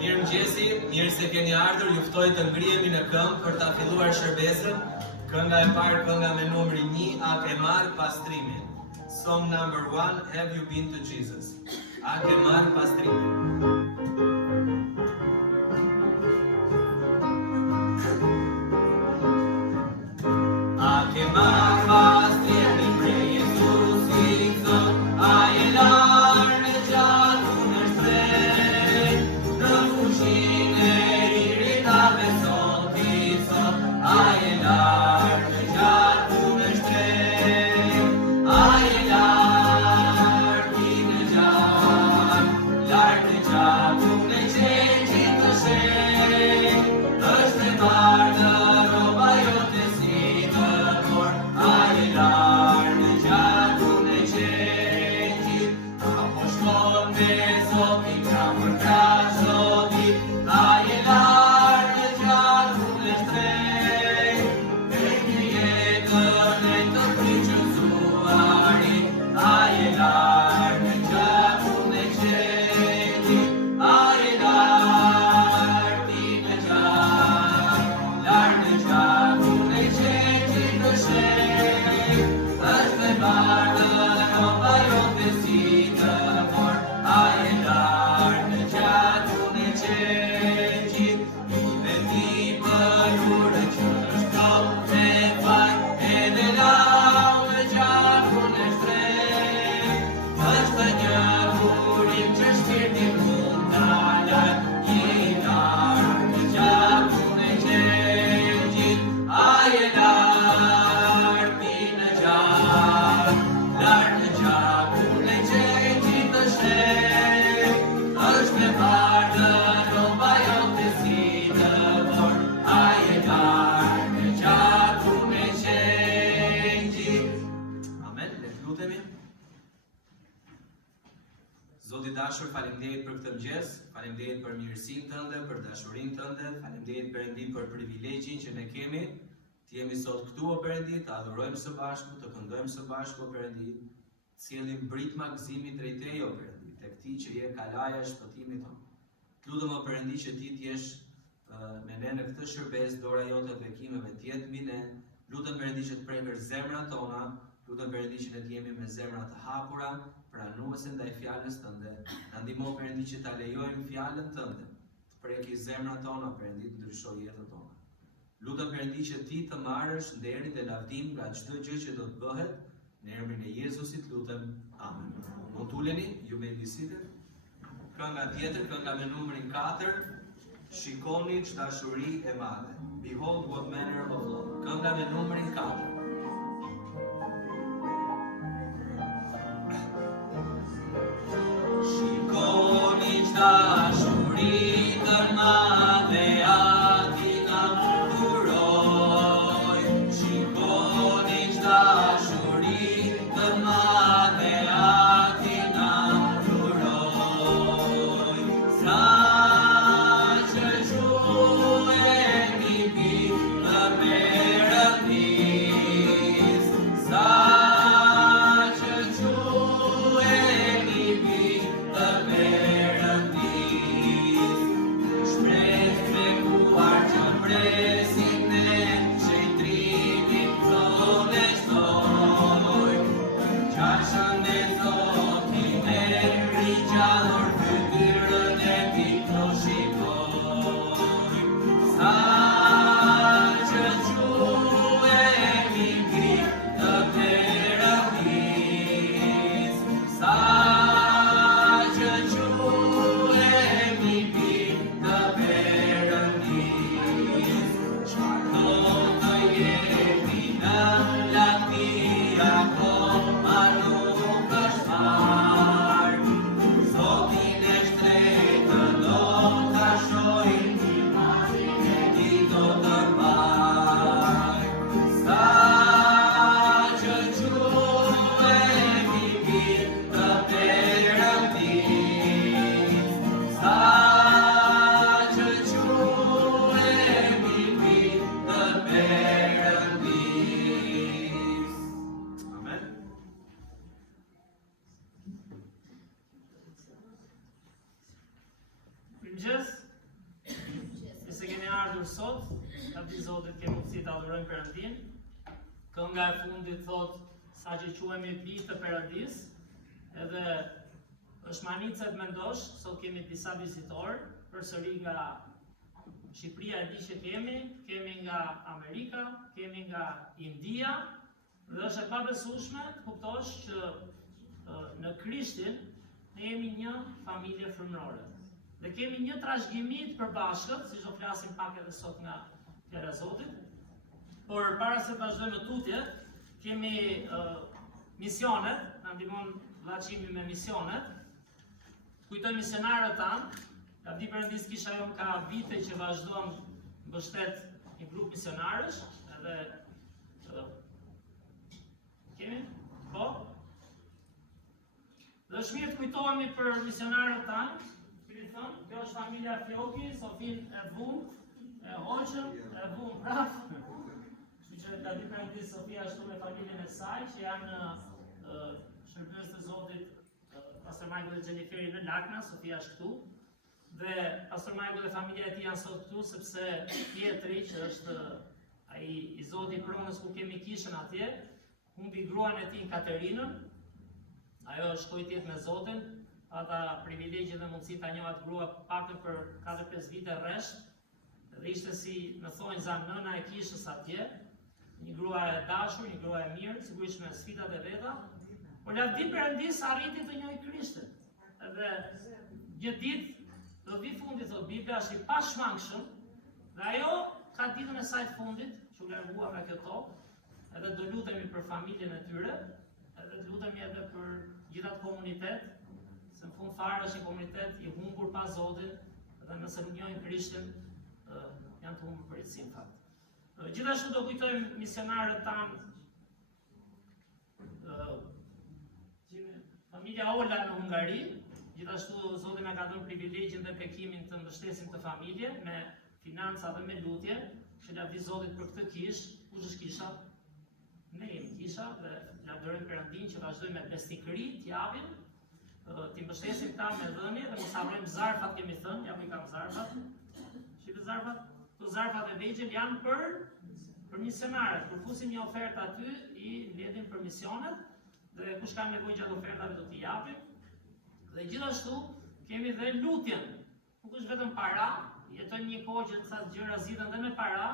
Mirëmëngjesi, mirë se keni ardhur, ju ftoj të ngrihemi në këmbë për ta filluar shërbesën. Kënga e parë, kënga me numrin 1, a ke marrë pastrimin. Song number 1, Have you been to Jesus? A ke marrë pastrimin. A ke marrë pastrimin prej Jezusit sot, a je larë në gjaku në shtrejt, në fushin e iritave soti sot, a je larë në gjaku në shtrejt, a je larë ti në gjaku, larë në gjaku në qenjit të shenjt, është e bardë roba jote si të mor, a je larë në gjaku në qenjit, apo shkon me zotin ka për krashotit, a je larë në gjaku në shtrejt, me një jetën e të priqësuarit, a je larë në gjaku në qenjit, a je larë ti në gjaku, larë në gjaku në qenjit të shenjt, është e bardë roba jote si të mor, a je larë në gjaku në qenjit, juve ti pëllurë që shkop e faj, edhe lau në gjaku në shtrejt, është një burim që shpirtin mund t'alat, je larë në gjaku në qenjit, a je larë ti në gjaku, larë në gjaku në qenjit të shenjt, është e bardë roba jote si të mor, a je larë në gjaku në qenjit. Amen, le të lutemi. Zoti dashur, faleminderit për këtë mëngjes, faleminderit për mirësinë tënde, për dashurinë tënde, faleminderit Perëndi për privilegjin që ne kemi të jemi sot këtu o Perëndi, të adhurojmë së bashku, të këndojmë së bashku o Perëndi, të sjellim britma gëzimi drejt Teje o Perëndi, tek Ti që je kalaja e shpëtimit tonë. Të lutem o Perëndi që Ti të jesh me ne në këtë shërbes, dora jote të bekimeve të jetë mbi ne. Lutem Perëndi që të prekësh zemrat tona, lutem Perëndi që ne të jemi me zemra të hapura, pranuese ndaj fjalës Tënde. Na ndihmo Perëndi që ta lejojmë fjalën Tënde, të preki zemrat tona Perëndi, të ndryshojë jetën tona. Lutem Perëndi që Ti të marrësh nderin dhe lavdim nga çdo gjë që do të bëhet, në emrin e Jezusit lutem. Amen. Mund t'uleni, ju me visitet. Kënga tjetër, kënga me numrin 4, Shikoni ç'dashuri e madhe. Behold what manner of love. Kënga me numrin 4. Shikoni ç'dashuri të madhe ati na dhuroi. Shikoni ç'dashuri të madhe ati na dhuroi. Sa që quhemi bijtë të Perëndis, sa që quhemi bijtë të Perëndis, shpresë trekuar që presim ne, shëtrimin tonë shtoj, gjashën e Zotit e rigjallur, fytyrën e Tij të shikoj. Sa që quhemi bijtë të Perëndis, sa që quhemi bijtë të Perëndis, çfarë do të jemi në lavdia akoma nuk është parë, Zotin e shtrenjtë do ta shohim, imazhin e Tij do të mbaj. Sa që quhemi bijtë të Perëndis, sa që quhemi bijtë të Perëndis. Amen. Mirëmëngjes. ardhur sot, ka di Zotit kemi mundësi të adhurojmë Perëndin. Kënga e fundit thot sa që quhemi bijtë të Perëndis, edhe është manicet mendosh, sot kemi disa vizitorë, përsëri nga Shqipëria e di që kemi nga Amerika, kemi nga India, dhe është e pabesueshme të kuptosh që në Krishtin ne jemi një familje frymërore. Dhe kemi një trashëgimi të përbashkët, siç do flasim pak edhe sot nga fjala e Zotit. Por para se të vazhdojmë në tutje, kemi misionet, na ndihmon vllachimi me misionet. Kujtoj misionarët tanë, Lavdi Perëndis kisha jon ka vite që vazhdon mbështet një grup misionarësh, edhe kemi? Po? Dhe është mirë të kujtohemi për misionarët tanë. Kjo është familja Fjoki, Sofin e Vum, e Hoqën, e Vum praf. Kështu që Lavdi Perëndis Sofia ashtu me familjen e saj, që janë shërbëes të Zotit, Pastor Michael dhe Jeniferi në Lakna, Sofia është këtu. Dhe Pastor Michael dhe familja e tij janë sot këtu, sepse Pietri, që është ai i Zotit pronës ku kemi kishën atje, humbi gruan e tij Katerinën. Ajo shkoi tjetër me Zotin. Ata privilegje dhe mundësi ta njoh atë grua pak për 4-5 vite rresht, dhe ishte si më thonë za nëna e kishës atje, një grua e dashur, një grua e mirë, sigurisht me sfidat e veta, por Lavdi Perëndis arriti të njohë Krishtin. Edhe një ditë do vi fundi, thot Bibla, është i pashmangshëm, dhe ajo ka ditën e saj të fundit, që u largua nga kjo tokë, edhe do lutemi për familjen e tyre, edhe do lutemi edhe për gjithë atë komunitet. Se në fund fare është një komunitet i humbur pa Zotin, dhe nëse nuk njohin Krishtin, janë të humbur përjetësi në fakt. Gjithashtu do kujtojmë misionarët tanë, familja Ola në Hungari. Gjithashtu Zoti na ka dhënë privilegjin dhe bekimin të mbështesim të familje me financa dhe me lutje, që lavdi Zotit për këtë kish. Kush është kisha? Ne jemi kisha dhe lavdërojmë Perëndin që vazhdojmë me besnikëri t'japim, t'i mbështesim ta me dhënie dhe mos harrojmë zarfat, kemi thënë, ja ku i kam zarfat. Shifë zarfat? Këto zarfat e vegjël janë për misionarët. Kur fusim një ofertë aty, i mbledhim për misionet dhe kush ka nevojë gjatë ofertave do t'i japim. Dhe gjithashtu kemi dhe lutjen. Nuk është vetëm para, jetojmë një kohë që ca gjëra zgjidhen dhe me para,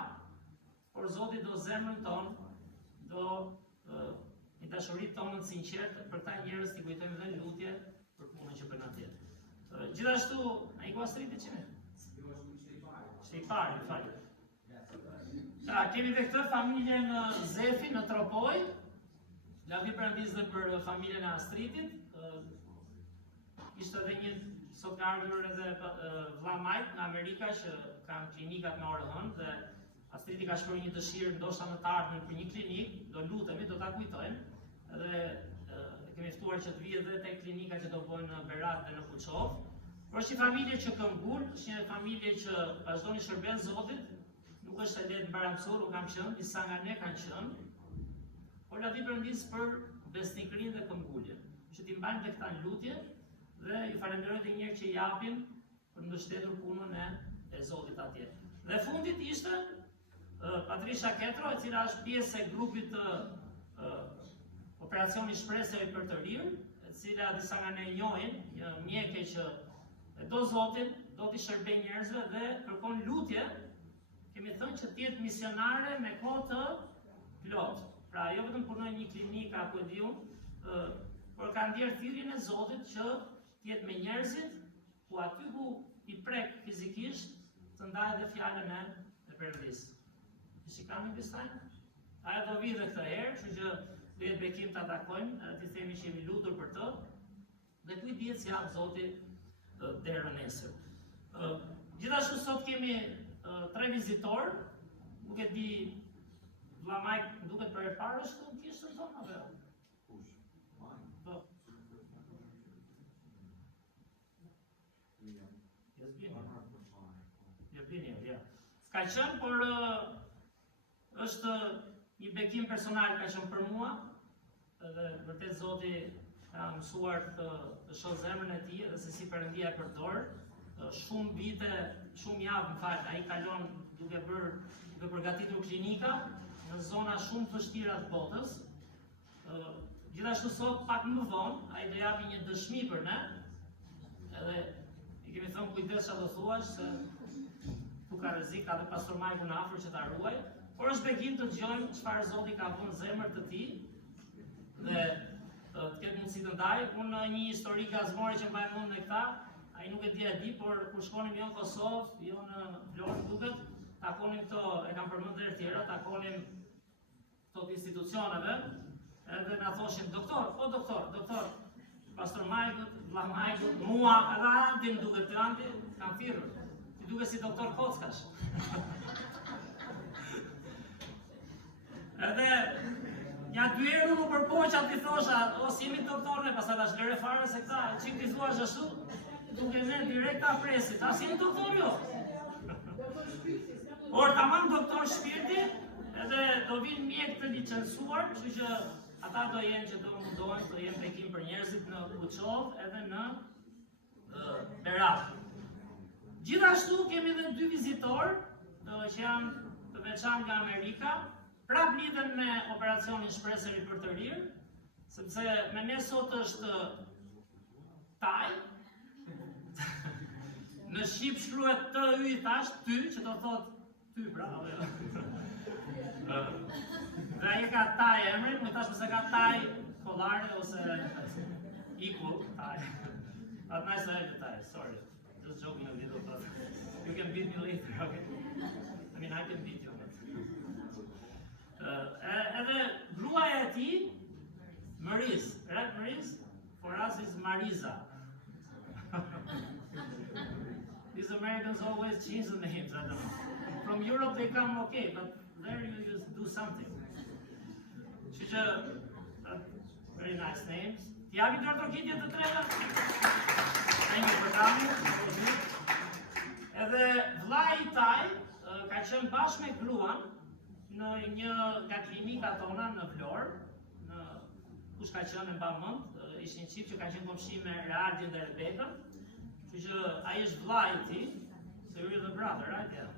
por Zoti do zemrën tonë, do një dashuri tonën sinqertë për ta njerëz t'i kujtojmë dhe lutje për punën që bëjnë atje. Gjithashtu, ai ku astritë që ne? Ishte i pari, falë. Kemi dhe këtë familjen Zefi në Tropoj, Lavdi Perëndis dhe për familjen e Astritit. Ishte edhe një sot ka ardhur edhe vlla Majt nga Amerika që kanë klinikat me orën dhe Astriti ka shkruar një dëshirë ndoshta në të ardhmen për një klinik, do lutemi, do ta kujtojmë. Edhe kemi ftuar që të vijë edhe tek klinika që do bëjnë në Berat dhe në Kuçov. Por është një familje që këmbgul, është një familje që vazhdon të shërbejë Zotit, nuk është e lehtë mbaramsur, u kam qenë, disa nga ne kanë qenë. Por Lavdi Perëndis për besnikërinë dhe këmbguljen, që t'i mbajmë tek ta në lutje dhe ju falenderoj edhe një herë që japin për mbështetur punën e Zotit atje. Dhe fundit ishte Patricia Ketro, e cila është pjesë e grupit të operacioni Shpresoj për të rirë, e cila disa nga ne njohin, një mjeke që e do Zotin, do t'i shërbej njerëzve dhe kërkon lutje, kemi thënë që t'jetë misionare me kohë të plot. Pra jo vetëm punoj një klinik apo e diun, por ka ndjerë thirrjen e Zotit që t'jetë me njerëzit, ku aty ku i prek fizikisht, të ndajë dhe fjalën e Perëndis. I shikam në Bistajnë? Aja do vi dhe këtë herë, që do jetë bekim të atakojmë, t'i themi që jemi lutur për të, dhe kuj dihet si hap Zoti derën nesër. Gjithashtu sot kemi 3 vizitorë, nuk e di, vlla Majk duket për e parë është në kishën tonë, apo? Kush? Po. Ja. Ka qenë, por është një bekim personal ka qenë për mua, dhe vërtet Zoti ka mësuar të shoh zemrën e tij dhe se si Perëndia e përdor. Shumë vite, shumë javë më fal, ai kalon duke përgatitur klinika në zona shumë të vështira të botës. Gjithashtu sot pak më vonë ai do japi një dëshmi për ne, edhe i kemi thënë kujdes çfarë do thuash se tu ka rrezik, ka dhe pastor Majku në afër që ta ruaj, por është bekim të dëgjojmë çfarë Zoti ka vënë në zemër të tij dhe të ketë mundësi të ndajë. Unë një histori gazmore që mbaj mend me këta, ai nuk e di, por kur shkonim jo në Kosovë, jo në Vlorë duket, takonim këto, e kam përmendur herë tjera, takonim këto të institucioneve, edhe na thoshin doktor, pastor Majkut, vlla Majkut, mua, edhe Antin duket, Anti, kam thirrur. Ti duket si doktor Kockash. Edhe ja dy herë u përpoqa ti thosha, o si jemi doktorë, pastaj tash lëre fare se këta, çik ti thuash ashtu, duke ne direkt ta presit, a si jemi doktor jo? Por tamam doktor shpirti, edhe do vinë mjek të licencuar, kështu që ata do jenë që do mundohen të jenë bekim për njerëzit në Kuçov edhe në Berat. Gjithashtu kemi edhe dy vizitor që janë të veçantë nga Amerika. Prap lidhen me operacionin Shpresë për të rirë, sepse me ne sot është taj, në shqip shkruhet të y thash, ty, që do thot ty, bravo. Dhe ai ka taj emrin, më tash nëse ka taj kollare ose equal taj. But nice to have you taj, sorry. Just joking a little, but you can beat me later, okay? I mean, I can beat you. Edhe gruaja e tij, Mariz, right Mariz? For us is Mariza. These Americans always change the names, I don't know. From Europe they come okay, but there you just do something. Kështu që, very nice names. Ti japi dorë trokitje të treta? Thank you for coming. Edhe vllai i taj ka qenë bashkë me gruan në një nga klinika tona në Vlorë, në kush ka qenë e mban mend, ishin një çift që ka qenë komshi me Reardin dhe Rebekën, kështu që ai është vllai i tij, so you're the brother, right? Yeah.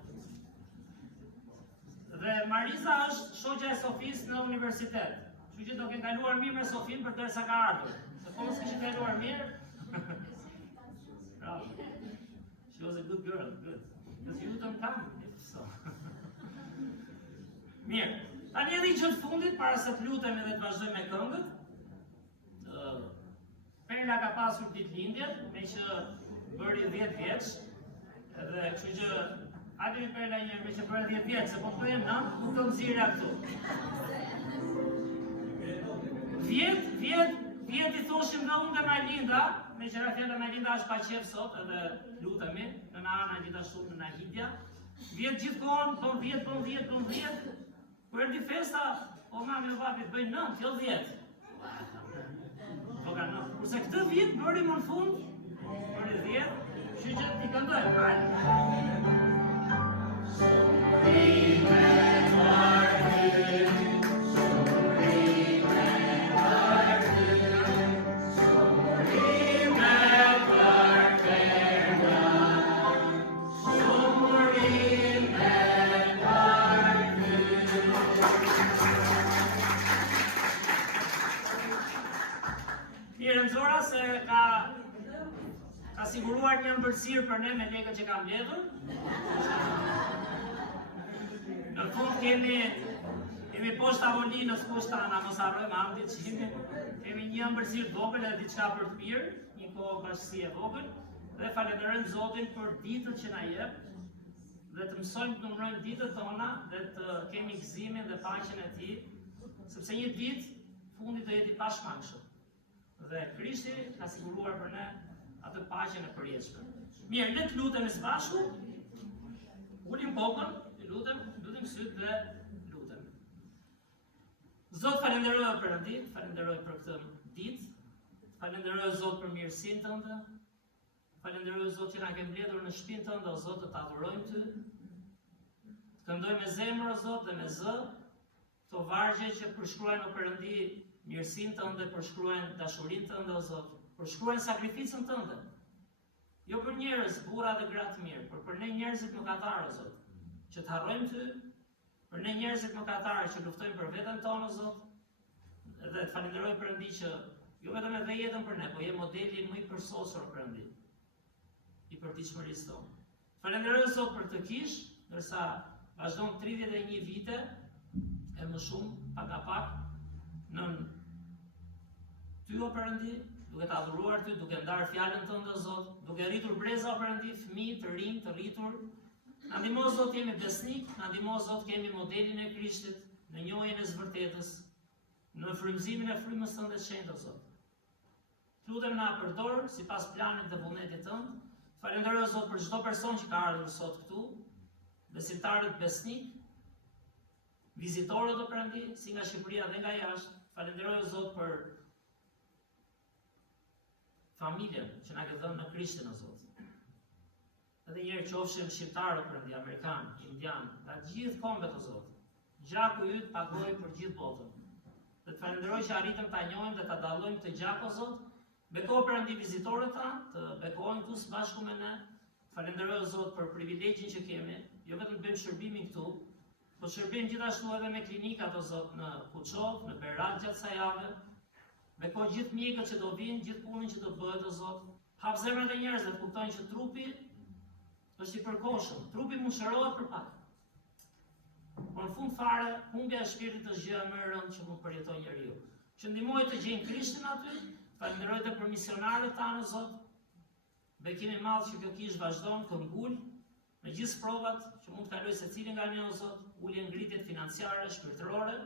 Dhe Mariza është shoqja e Sofis në universitet, kështu që do kenë kaluar mirë me Sofin përderisa ka ardhur. Se po mos kishin kaluar mirë. Bravo. She was a good girl, good. Because you don't come, if so. Mirë, tani edhe i që të fundit, para se të lutemi dhe të vazhdojmë me këngët, Perla ka pasur ditëlindjet, me që bëri 10 vjeç, edhe kështu që, hajde Perla një me që bëri 10 vjeç, se po të bëjmë në, nuk të nëzira këtu. Vjet i thoshim dhe unë dhe Majlinda, me që Rafjella Majlinda është pa qef sot, edhe lutemi, në Ana gjithashtu në Nahidja, vjet gjithkohon, pon 10, kur erdi festa, o mami o papi të bëjnë 9, jo 10. Kurse këtë vit bëri më në fund, bëri 10, që që t'i këndoj. Rëndësora se ka siguruar një ëmbëlsirë për ne me lekët që kam mbledhur. Në fund kemi poshtë tavolinës kushtana, mos harrojmë Antit që kemi një ëmbëlsirë të vogël edhe diçka për të pirë, një kohë bashkësi e vogël, dhe falenderojmë Zotin për ditët që na jep, dhe të mësojmë të numërojmë ditët tona dhe të kemi gëzimin dhe paqen e Tij, sepse një ditë fundi do jeti pashmangshëm. Dhe Krishti ka siguruar për ne atë paqen e përjetshme. Mirë, le të lutemi së bashku. Ulim kokën, lutem syt dhe lutem. Zot, falenderoj për ditë, falenderoj për këtë ditë. Falenderoj Zot për mirësinë tënde. Falenderoj Zot që na ke mbledhur në shtëpinë tënde, o Zot, të adhurojmë Ty. Të këndojmë me zemër, o Zot, dhe me zë, këto vargje që përshkruajnë o Perëndi mirësinë tënde, përshkruajnë dashurinë tënde, o Zot, përshkruajnë sakrificën tënde. Jo për njerëz, burra dhe gra të mirë, por për ne njerëzit mëkatarë, o Zot. që të harrojmë ty, për ne njerëzit mëkatarë që luftojmë për veten tonë, o Zot, dhe të falenderoj Perëndi që jo vetëm e dhe jetën për ne, po je modeli më i përsosur Perëndi i përditshmërisë tonë. Falenderoj o Zot për këtë kishë, ndërsa vazhdon 31 vite e më shumë, pak a pak, nën ty o Perëndi, duke të adhuruar ty, duke ndarë fjalën tënde o Zot, duke rritur breza o Perëndi, fëmijë të rinj, të rritur. Na ndihmo o Zot, jemi besnik, na ndihmo o Zot, kemi modelin e Krishtit, në njohjen e së vërtetës, në frymëzimin e frymës tënde të shenjtë o Zot. Lutem na përdor sipas planit dhe vullnetit tënd. Falenderoj o Zot për çdo person që ka ardhur sot këtu, besimtarët besnik, vizitorët o Perëndi, si nga Shqipëria dhe nga jashtë. Falenderoj o Zot për familjen që na ke dhënë në Krishtin o Zot. Edhe njerë qofshin shqiptarë o Perëndi, amerikan, indian, nga gjithë kombet o Zot. Gjaku yt pagoj për gjithë botën. Dhe të falenderoj që arritëm ta njohim dhe ta dallojmë të gjak o Zot. Beko Perëndi vizitorët tanë, të bekojnë këtu së bashku me ne. Falenderoj o Zot për privilegjin që kemi, jo vetëm bëjmë shërbimin këtu, po shërbim gjithashtu edhe me klinikat o Zot në Kuçov, në Berat gjatë kësaj jave. Beko gjithë mjekët që do vinë, gjithë punën që do bëhet o Zot. Hap zemrat e njerëzve të kuptojnë që trupi është i përkohshëm, trupi mund shërohet për pak. Por në fund fare, humbja e shpirtit është gjëja më e rëndë që mund përjetojë njeriu. Që ndihmoj të gjejnë Krishtin aty, falenderoj edhe për misionarët tanë o Zot. Bekim i madh që kjo kishë vazhdon të ngul me gjithë provat që mund të kalojë secili nga ne o Zot, ulje ngritjet financiare, shpirtërore.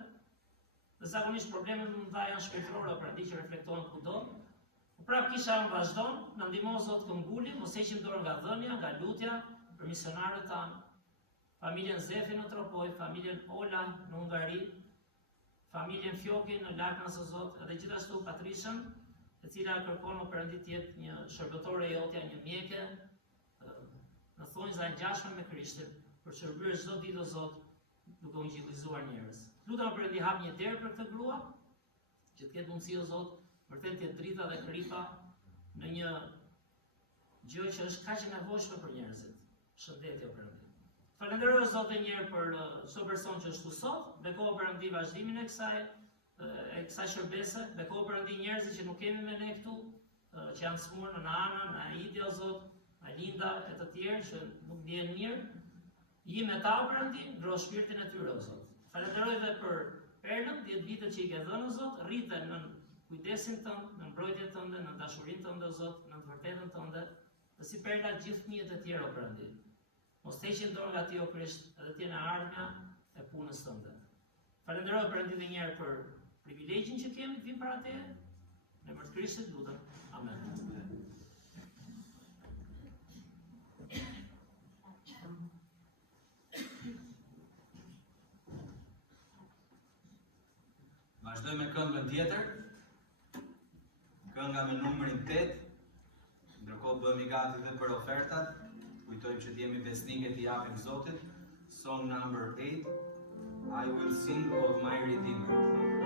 Dhe zakonisht problemet më të mëdha janë shpirtërore, Perëndi që reflektohen kudo. Prap kisha në vazhdon, në ndihmo o Zot të ngullim, mos heqim dorë nga dhënia, nga lutja, për misionarët tanë, familjen Zefi në Tropoj, familjen Ola në Hungari, familjen Fjoki në Laknas o Zot, edhe gjithashtu Patrishën, e cila kërkon o Perëndi të jetë një shërbëtore e jotja, një mjeke, në thonjza e ngjashme me Krishtin, për shërbyer çdo ditë o Zot, duke u ngjillizuar njerëz. Lutem o Perëndi hap një derë për këtë grua, që të ketë mundësi o Zot, vërtet të jetë drita dhe kripa në një gjë që është kaq e nevojshme për njerëzit. Shëndetje o Perëndi. Falenderoj o Zot edhe një herë për çdo person që është këtu sot, bekoj Perëndi vazhdimin e kësaj shërbese, bekoj Perëndi njerëzit që nuk kemi me ne këtu, që janë smur në Ana, në Aidi o Zot, në Linda e të tjerë që nuk ndjehen mirë. Ji me ta o Perëndi, ngro shpirtin e tyre o Zot. Falenderoj edhe për Perlën, 10 vite që i ke dhënë o Zot, rriten në kujdesin tënd, në mbrojtjen tënde, në dashurinë tënde o Zot, në të vërtetën tënde, dhe si Perla gjithë fëmijët e tjerë o Perëndi. Mos të heqin dorë nga ti o Krisht, edhe ti në ardhmja e punës tënde. Falenderoj Perëndi edhe një herë për privilegjin që kemi të vim para teje, në emër të Krishtit lutem. Amen. Vazhdoj me këngën tjetër. Kënga me numrin 8, ndërkohë bëhemi gati dhe për ofertat. Kujtojmë që jemi besnike të japim Zotit. Song number 8, I will sing of my Redeemer.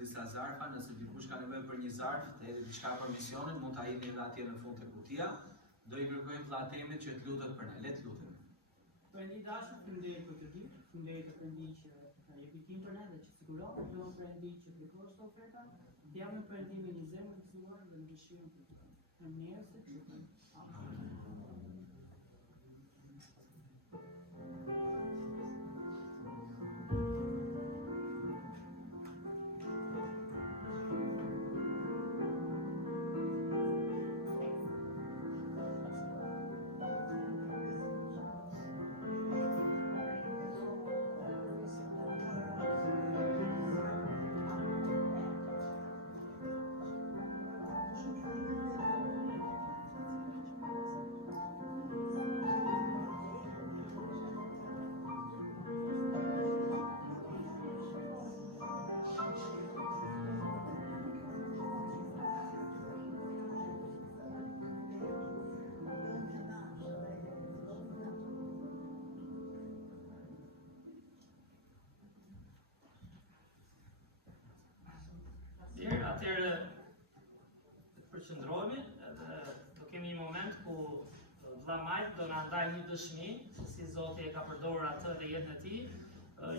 disa zarfa, nëse dikush ka nevojë për një zarf, të hedhë diçka për misionin, mund ta hidhni edhe atje në fund të kutia. Do I kërkojmë vllatemit që të lutet për ne. Le të lutem. Perëndi dashur, faleminderit për këtë ditë, faleminderit të Perëndi që na jep ditën tonë dhe që siguron për Perëndi që plotëson këtë ofertë. Jam në Perëndi me një zemër të thënuar dhe në dëshirën për të. Në njerëzit të lutem. Amen. Atëherë përqendrohemi edhe do kemi një moment ku vlla Majt do na ndaj një dëshmi se si Zoti e ka përdorur atë dhe jetën e tij.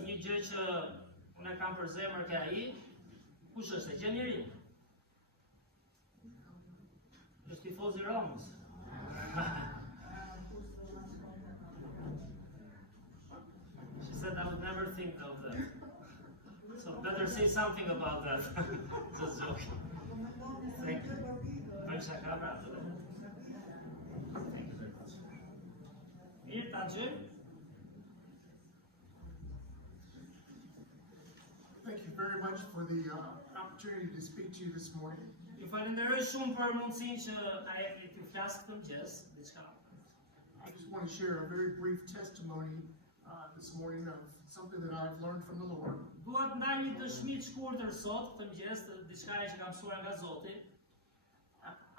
Një gjë që unë kam për zemër ke ai. Kush është? E gjen njëri? Është tifoz I Romës. She said I would never think of that. So better say something about that. Just joking. Thank you. Thank you very much. Mirë, Taxhi. Thank you very much for the opportunity to speak to you this morning. Ju falenderoj shumë për mundësinë që na jepni të flas këtë mëngjes, diçka. I just want to share a very brief testimony this morning of something that I've learned from the Lord. Dua të ndaj një dëshmi të shkurtër sot këtë mëngjes të diçka që kam mësuar nga Zoti.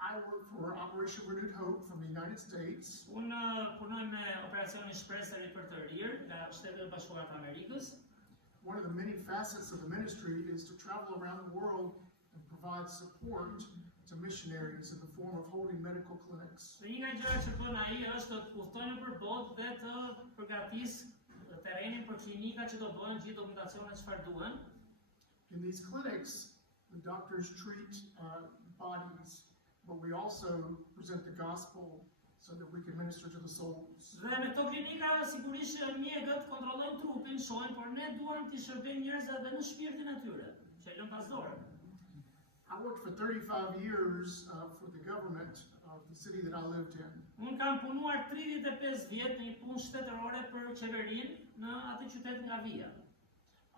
I work for Operation Renewed Hope from the United States. Unë punoj me operacionin Shpresë e Ripër të Rirë nga Shtetet e Bashkuara të Amerikës. One of the many facets of the ministry is to travel around the world and provide support to missionaries in the form of holding medical clinics. Dhe një nga gjërat që bën ai është të udhtojë nëpër botë dhe të përgatisë terrenin për klinika që do bëhen gjithë dokumentacionet çfarë duhen. In these clinics, the doctors treat bodies, but we also present the gospel so that we can minister to the souls. Dhe në këto klinika sigurisht mjekët kontrollojnë trupin, shohin, por ne duam të shërbejmë njerëzve edhe në shpirtin e tyre, që e lëm pas dorë. I worked for 35 years for the government of the city that I lived in. Unë kam punuar 35 vjet në një punë shtetërore për qeverinë në atë qytet nga Via.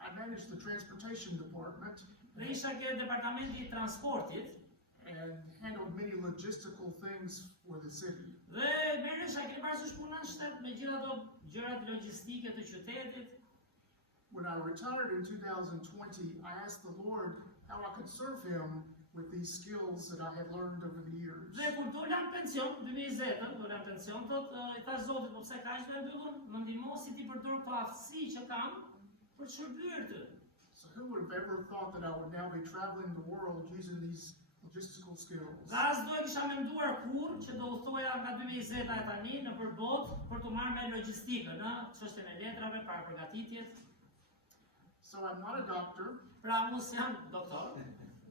I managed the transportation department Dhe isha ke departamenti I transportit and handled many logistical things for the city. dhe merresha ke parasysh punën në shtet me gjithë ato gjërat logjistike të qytetit. When I retired in 2020, I asked the Lord how I could serve Him with these skills that I had learned over the years. Dhe kur dola në pension, 2020, dola në pension, I thash Zotit, po pse kaq do mbyllur, më ndihmo si ti përdor këto aftësi që kam për të shërbyer ty. So who would have ever thought that I would now be traveling the world using these logistical skills? Dhe as do e kisha menduar kur që do udhtoja nga 2020 e tani në përbot për të marrë me logjistikën, në çështjen e letrave, para përgatitjes. So I'm not a doctor, Pra unë s'jam doktor,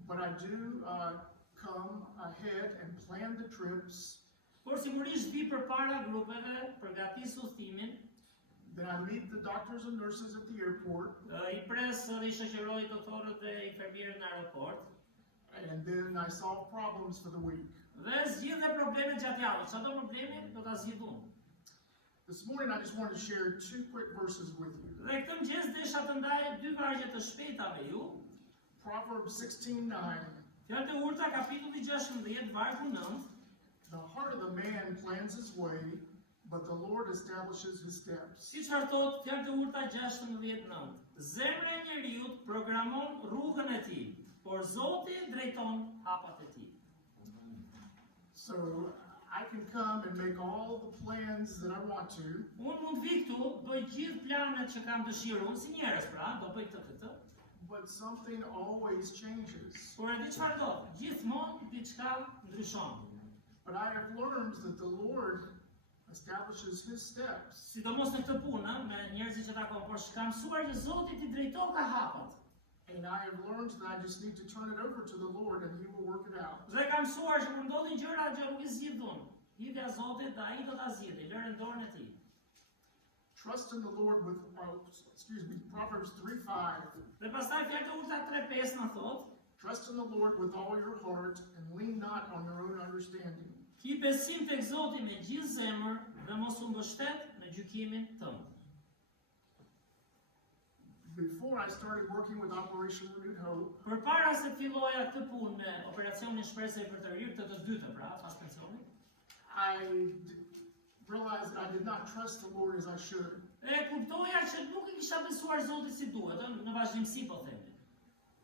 but I do come ahead and plan the trips. por sigurisht vi përpara grupeve, përgatis udhtimin, Then I meet the doctors and nurses at the airport, I pres dhe I shoqëroj doktorët dhe infermierët në aeroport, and then I solve problems for the week. dhe zgjidhe problemet gjatë javës. Çdo problemi do ta zgjidh unë. This morning I just wanted to share two quick verses with you. Dhe këtë mëngjes desha të ndaj dy vargje të shpejta me ju. Proverbs 16:9. Fjalët e urta kapitulli 16, vargu 9. The heart of the man plans his way, but the Lord establishes his steps. Si çfarë thot fjalët e urta 16:9. Zemra e njeriu programon rrugën e tij, por Zoti drejton hapat e tij. So I can come and make all the plans that I want to, Unë mund vi këtu, bëj gjithë planet që kam dëshiruar si njerëz, pra, do bëj këtë. but something always changes. Por e di çfarë do? Gjithmonë diçka ndryshon. But I have learned that the Lord establishes his steps. Sidomos në këtë punë, me njerëzit që takon, por kam mësuar që Zoti t'i drejton ka hapat. And I have learned that I just need to turn it over to the Lord and he will work it out. Dhe kam mësuar që kur ndodhin gjëra që nuk i zgjidh unë, hidhja e Zotit dhe ai do ta zgjidhë, lëre në dorën e tij. Trust in the Lord with, Proverbs 3:5. Dhe pastaj fjalë të ulta 3:5 na thot, Trust in the Lord with all your heart and lean not on your own understanding. ki besim tek Zoti me gjithë zemër dhe mos u mbështet në gjykimin tënd. Before I started working with Operation Renewed Hope, Përpara se filloja këtë punë me operacionin Shpresë për të rirë, të dytë pra, pas pensionit, realized I did not trust the Lord as I should. e kuptoja që nuk i kisha besuar Zotit si duhet, në vazhdimsi po themi.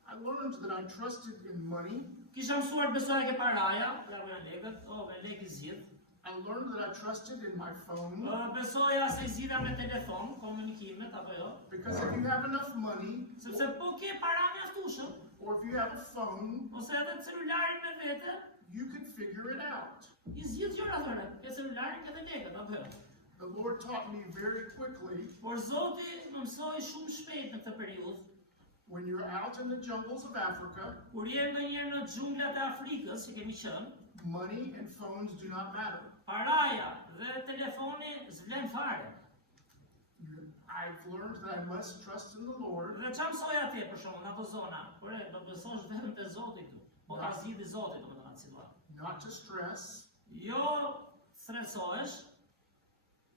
I learned that I trusted in money. Kisha mësuar besoja ke paraja, pra me lekët, me lekë i zgjidh. I learned that I trusted in my phone. Besoja se i zgjidha me telefon, komunikimet apo jo. Because if you have enough money, Sepse po ke para mjaftueshëm, or if you have a phone, ose edhe celularin me vete, you can figure it out. i zgjidh gjëra thënë, ke celularin ke dhe lekët apo jo. The Lord taught me very quickly, Por Zoti më mësoi shumë shpejt në këtë periudhë, when you're out in the jungles of Africa, kur je ndonjëherë në xhunglat e Afrikës, që kemi qenë, money and phones do not matter. paraja dhe telefoni s'vlen fare. I've learned that I must trust in the Lord Dhe çfarë mësoj atje për shkakun në ato zona? Por do besosh vetëm te Zoti këtu. Po ta zgjidhë Zoti domethënë atë situatë. not to stress, Jo stresohesh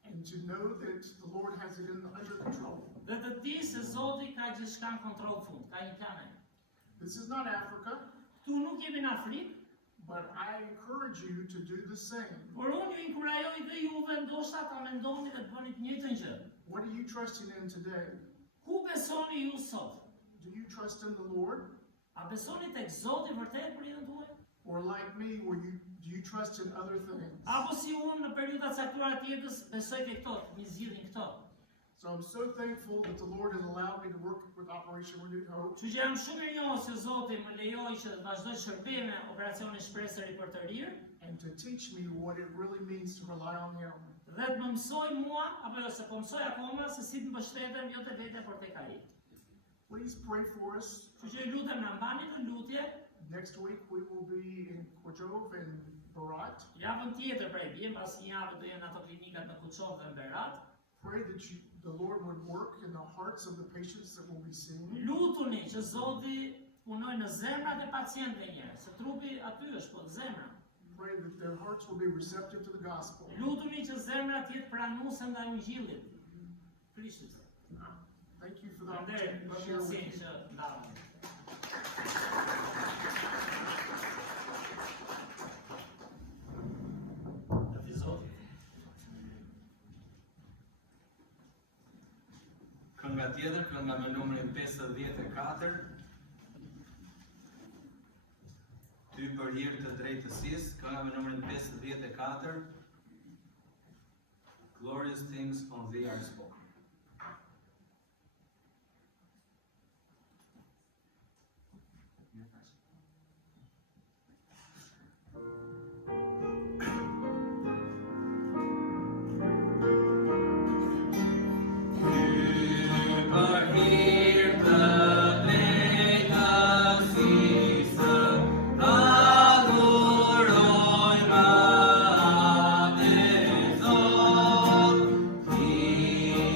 and to know that the Lord has it under control. dhe të di se Zoti ka gjithçka në kontroll fund, ka një plan. This is not Africa, Ktu nuk jemi në Afrikë, but I encourage you to do the same. por unë ju inkurajoj dhe juve ndoshta ta mendoni dhe të bëni të njëjtën gjë. What are you trusting in today? Ku besoni ju sot? Do you trust in the Lord? A besoni tek Zoti vërtet për jetën tuaj? Or like me, do you trust in other things? Apo si unë në periudha caktuara të jetës besoj ke këto, mi zgjidhin këto. So I'm so thankful that the Lord has allowed me to work with Operation Renewed Hope. Kështu që jam shumë i njohur se Zoti më lejoi që të vazhdoj të shërbej me operacionin Shpresë për të rirë And to teach me what it really means to rely on Him. dhe të më mësoj mua, apo jo se po mësoj akoma se si të mbështetem jo te vetja por tek ai. Please pray for us. Kështu që ju lutem na mbani në lutje. Next week we will be in Kojov and Berat. Javën tjetër prej vjen pas një javë do jenë ato klinikat në Kuçov dhe në Berat. Pray that the Lord would work in the hearts of the patients that will be seen. Lutuni që Zoti punoj në zemrat e pacientëve njerëz, se trupi aty është, po zemra. Pray that their hearts will be receptive to the gospel. Lutuni që zemrat jetë pranuese ndaj Ungjillit. Krishtit. Thank you for the Andaj, opportunity to share with përgjithësi you. që ndavëm. Kënga tjetër, kënga me numrin 54. Ty për hir të drejtësisë, kënga me numrin 54. Glorious things on thee are spoken. He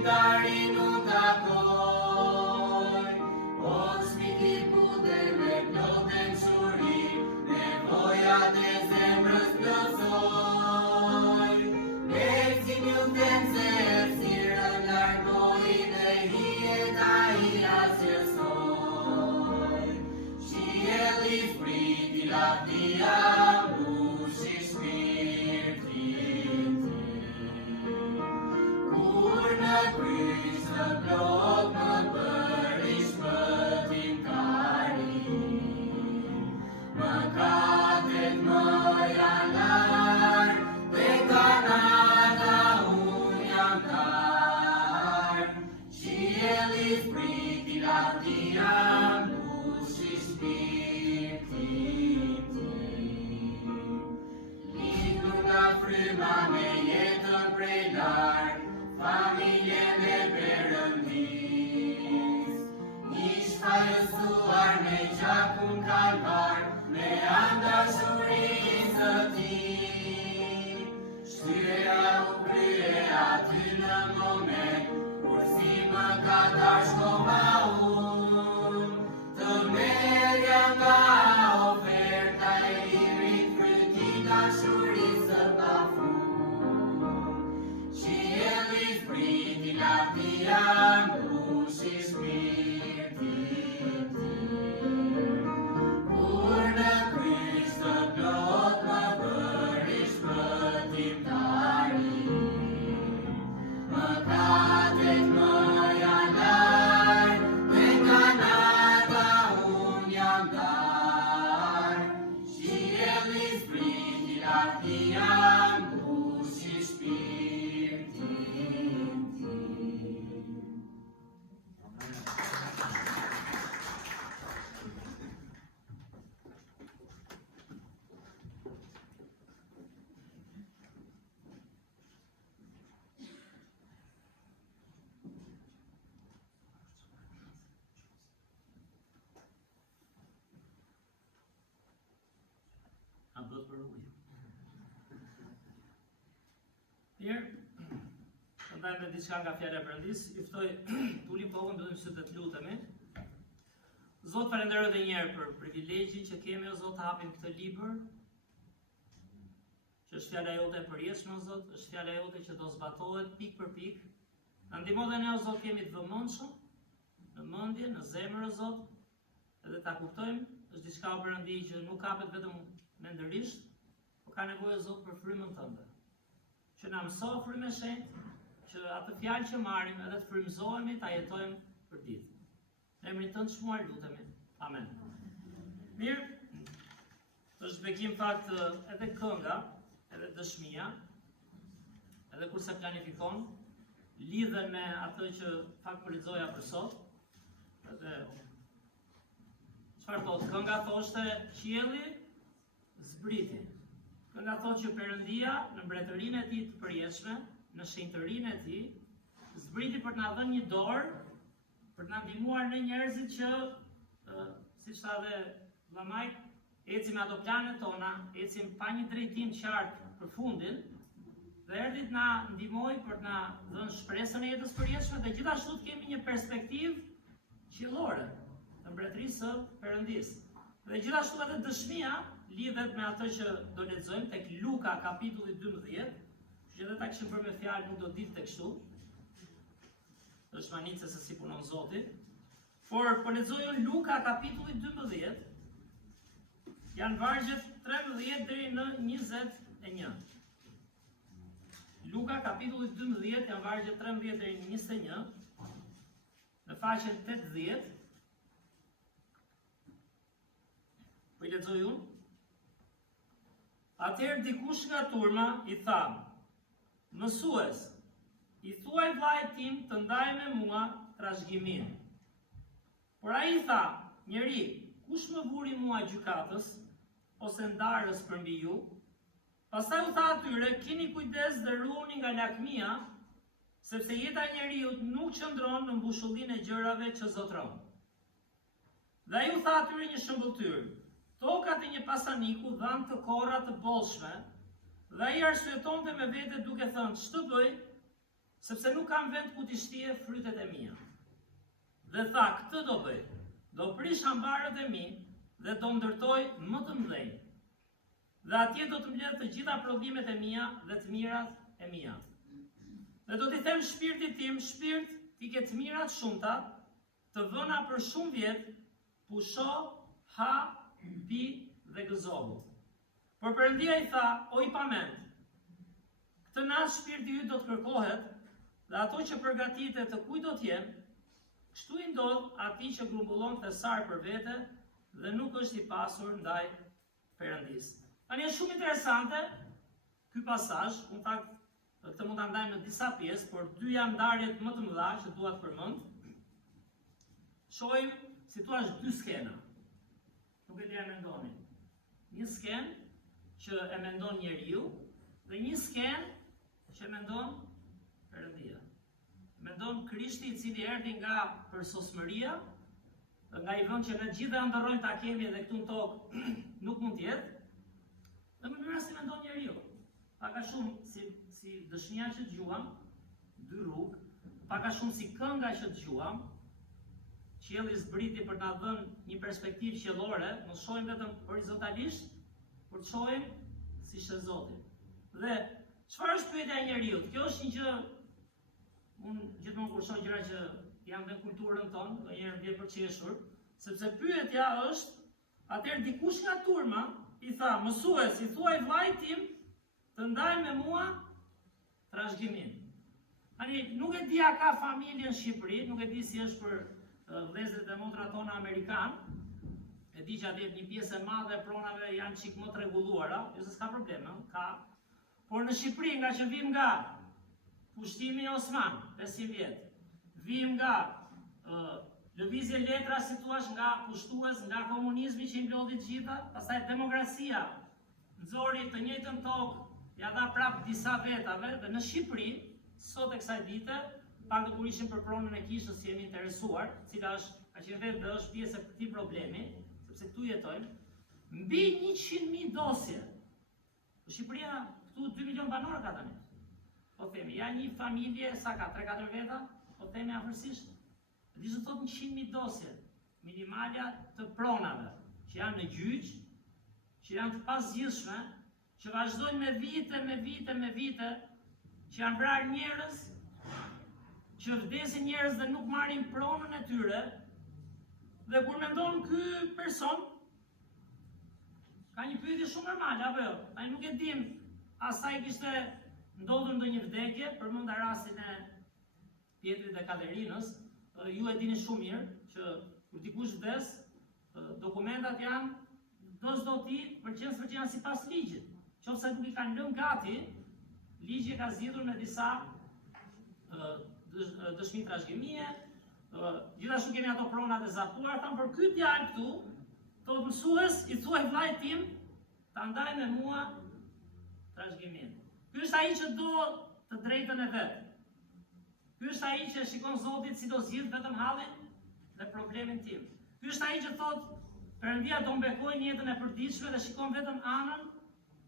shkrimtari nuk takoj, o smiti puder me ploten shuri, nevojat e zemrës plotësoj. Leksim ju them se errësirën largoj dhe hijet ai asgjësoj. Qielli spriti lavdia mbushi shpirtin tim. Kur në kryq të plot më bëri shpëtimtari, mëkatet më janë larg dhe kanata unë jam tar. Qielli spriti lavdia mbushi shpirtin tim. Lidur nga fryma me jetën prej larg, familjen e Perëndis. Ish fajësuar me gjakun kalvar, me dashurinë së tij. Shtyra u krye aty në moment, kur si mëkatar shkova unë, të merrja nga oferta e lirit fryti dashurisë së pafund. Qielli spriti lavdia mbushi shpirtin tim. Kur në kryq të plot më bëri shpëtimtari, mëkatet më janë larg dhe kanata unë jam tar. Qielli spriti lavdia mbushi shpirtin tim. A bët për ujë. Mirë, të ndajmë dhe diçka nga fjala e Perëndis, ju ftoj tulim kokën, mbyllim sytë dhe të lutemi. Zot, falenderoj edhe një herë për privilegjin që kemi, o Zot, të hapim këtë libër, që është fjala jote e përjetshme, o Zot, është fjala jote që do zbatohet pik për pik. Na ndihmo dhe ne, o Zot, jemi të vëmendshëm në mendje, në zemër, o Zot, edhe ta kuptojmë, është diçka o Perëndi që nuk kapet vetëm mendërisht, por ka nevojë, o Zot, për frymën tënde. Që na mëso frymën e shenjtë, që atë fjalë që marrim edhe të frymëzohemi, ta jetojmë për ditë. Në emrin tënd shmuar lutemi. Amen. Mirë, është bekim fakt edhe kënga, edhe dëshmia, edhe kurse planifikon, lidhen me atë që fakt po lexoja për sot. Edhe çfarë thotë? Kënga thoshte qielli zbriti. Kënga thotë që Perëndia në mbretërinë e tij të përjetshme, në shenjtërinë e tij, zbriti për të na dhënë një dorë, për të na ndihmuar ne njerëzit që, siç tha dhe vllamajt, ecim me ato planet tona, ecim pa një drejtim qartë për fundin, dhe erdhi të na ndihmoj për të na dhënë shpresën e jetës përjetshme dhe gjithashtu të kemi një perspektivë qiellore të mbretërisë së Perëndisë. Dhe gjithashtu edhe dëshmia lidhet me atë që do lexojmë tek Luka kapitulli 12, që edhe ta kishim bërë me fjalë nuk do ditë tek kështu. Është manicë se si punon Zoti. Por po lexojmë Luka kapitulli 12, janë vargjet 13 deri në 21. Luka kapitulli 12 janë vargjet 13 deri në 21. Në faqen 80. Po i lexoj unë. Atëherë dikush nga turma i tha: Mësues, i thuaj vllajt tim të ndajë me mua trashëgimin. Por ai i tha: Njeri, kush më vuri mua gjykatës ose ndarës për mbi ju? Pastaj u tha atyre: Keni kujdes dhe ruani nga lakmia, sepse jeta e njeriut nuk qëndron në mbushullinë e gjërave që zotron. Dhe ai u tha atyre një shëmbulltyr: Tokat e një pasaniku dhanë të korra të bollshme, dhe ai arsyetonte me vete duke thënë: Ç'të bëj? sepse nuk kam vend ku t'i shtije frytet e mia. Dhe tha, këtë do bëj, do prish hambarët e mi dhe do ndërtoj më të mëdhenj. Dhe atje do të mbledh të gjitha prodhimet e mia dhe të mirat e mia. Dhe do t'i them shpirtit tim, shpirt, ti ke të mirat shumëta, të vëna për shumë vjet, pusho, ha, pi dhe gëzohu. Por Perëndia i tha, o i pamend, këtë natë shpirti yt do të kërkohet, dhe ato që përgatitet të kujt do t'jenë, kështu i ndodh atij që grumbullon thesar për vete dhe nuk është i pasur ndaj Perëndis. Tani është shumë interesante ky pasazh, në fakt këtë mund ta ndajmë në disa pjesë, por dy janë ndarjet më të mëdha që dua të përmend. Shohim si thua dy skena. Nuk e di a mendoni. Një skenë që e mendon njeriu dhe një skenë që e mendon Perëndia. Mendon Krishti i cili erdhi nga përsosmëria, nga i vend që ne gjithë ndërrojmë ta kemi edhe këtu në tokë nuk mund të jetë. Dhe më mënyra si mendon njeriu. Pak a shumë si dëshmia që dëgjuam, dy rrugë, pak a shumë si kënga që dëgjuam, qielli zbriti për na dhënë një perspektivë qiellore, mos shohim vetëm horizontalisht, por të shohim si sheh Zoti. Dhe çfarë është pyetja e njeriu? Kjo është një gjë, unë gjithmonë kur shoh gjëra që janë në kulturën tonë, ndonjëherë vjen për qeshur, sepse pyetja është, atëherë dikush nga turma i tha, mësues, i thuaj vllait tim të ndaj me mua trashëgimin. Tani nuk e di a ka familje në Shqipëri, nuk e di si është për vëllezërit e motrat tona amerikan. E di që atje një pjesë e madhe e pronave janë çik më të rregulluara, jo se s'ka probleme, ka. Por në Shqipëri, nga që vim nga pushtimi Osman, 500 vjet, vim nga lëvizje letra, si thua, nga pushtues, nga komunizmi që i mblodhi të gjitha, pastaj demokracia nxori të njëjtën tokë, ja dha prap disa vetave, dhe në Shqipëri, sot e kësaj dite, pak të kur ishim për pronën e kishës si jemi interesuar, cila është, ka që vetë dhe është pjesë e këtij problemi, sepse këtu jetojmë, mbi 100.000 dosje. Shqipëria këtu 2 milion banor ka tani. Po themi, ja një familje, sa ka, 3-4 veta, po themi afërsisht. Di që thot 100.000 dosje, minimalja të pronave, që janë në gjyq, që janë të pasgjithshme, që vazhdojnë me vite, që janë vrarë njerëz, që vdesin njerëz dhe nuk marrin pronën e tyre, dhe kur mendon ky person, ka një pyetje shumë normale, apo jo? Ai nuk e dim, asaj kishte ndodhur ndonjë vdekje, përmenda rastin e Pjetrit dhe Katerinës, ju e dini shumë mirë që kur dikush vdes, dokumentat janë do ti përqendës që janë sipas ligjit. Qofse nuk i kanë lënë gati, ligji ka zgjidhur me disa dëshmi trashëgimie, gjithashtu kemi ato pronat e zaktuara, thamë për ky djalë këtu, thot mësues, i thuaj vllait tim ta ndaj me mua trashëgimin. Ky është ai që do të drejtën e vet. Ky është ai që shikon Zotit si do zgjidh vetëm hallin dhe problemin tim. Ky është ai që thot Perëndia do mbekojë në jetën e përditshme dhe shikon vetëm anën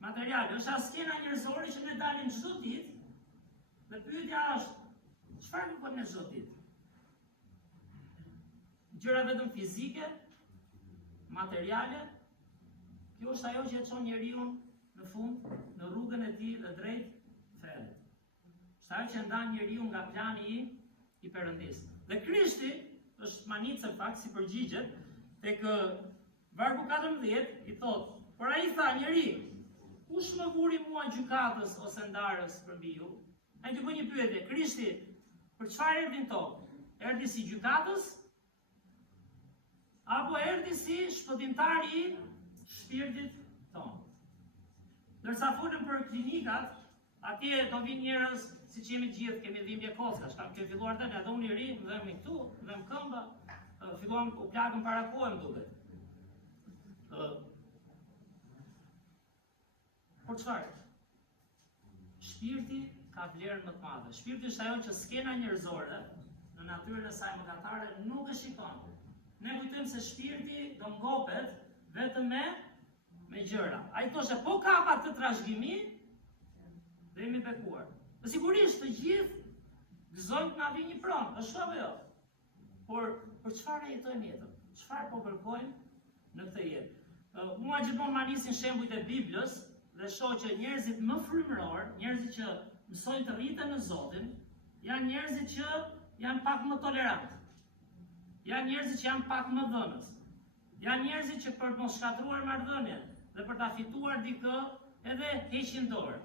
materiale. Është askena njerëzore që ne dalim çdo ditë dhe pyetja është, çfarë kërkojmë ne çdo ditë? Gjëra vetëm fizike, materiale, kjo është ajo që e çon njeriu në fund në rrugën e tij dhe drejt ferit. Është ajo që ndan njeriu nga plani i Perëndisë. Dhe Krishti është manicë fakt si përgjigjet tek vargu 14 i thot, por ai tha, njeri, kush më vuri mua gjykatës ose ndarës përmbi ju? Ai të bëj një pyetje, Krishti, për çfarë erdhi në tokë? Erdhi si gjykatës? Apo erdhi si shpëtimtar i shpirtit tonë? Ndërsa folëm për klinikat, atje do vinë njerëz, siç jemi gjithë, kemi dhimbje kockash, kam që filluar të edhe unë i ri, më dhem këtu, më dhem këmba, filluam u plagëm para kohë më duket. Por çfarë? Shpirti ka vlerën më të madhe. Shpirti është ajo që skena njerëzore në natyrën e saj mëkatare nuk e shikon. Ne kujtojmë se shpirti do ngopet vetëm me gjëra. Ai thoshte po kapa këtë trashëgimi dhe jemi bekuar. Dhe sigurisht të gjithë refuzojnë të na vi një pronë, është apo jo? Por për çfarë ne jetojmë jetën? Çfarë po kërkojmë në këtë jetë? Mua gjithmonë ma nisin shembujt e Biblës dhe shoh që njerëzit më frymëror, njerëzit që mësojnë të rriten në Zotin, janë njerëzit që janë pak më tolerantë. Janë njerëzit që janë pak më dhënës. Janë njerëzit që për të mos shkatruar marrëdhënien dhe për ta fituar dikë edhe heqin dorë.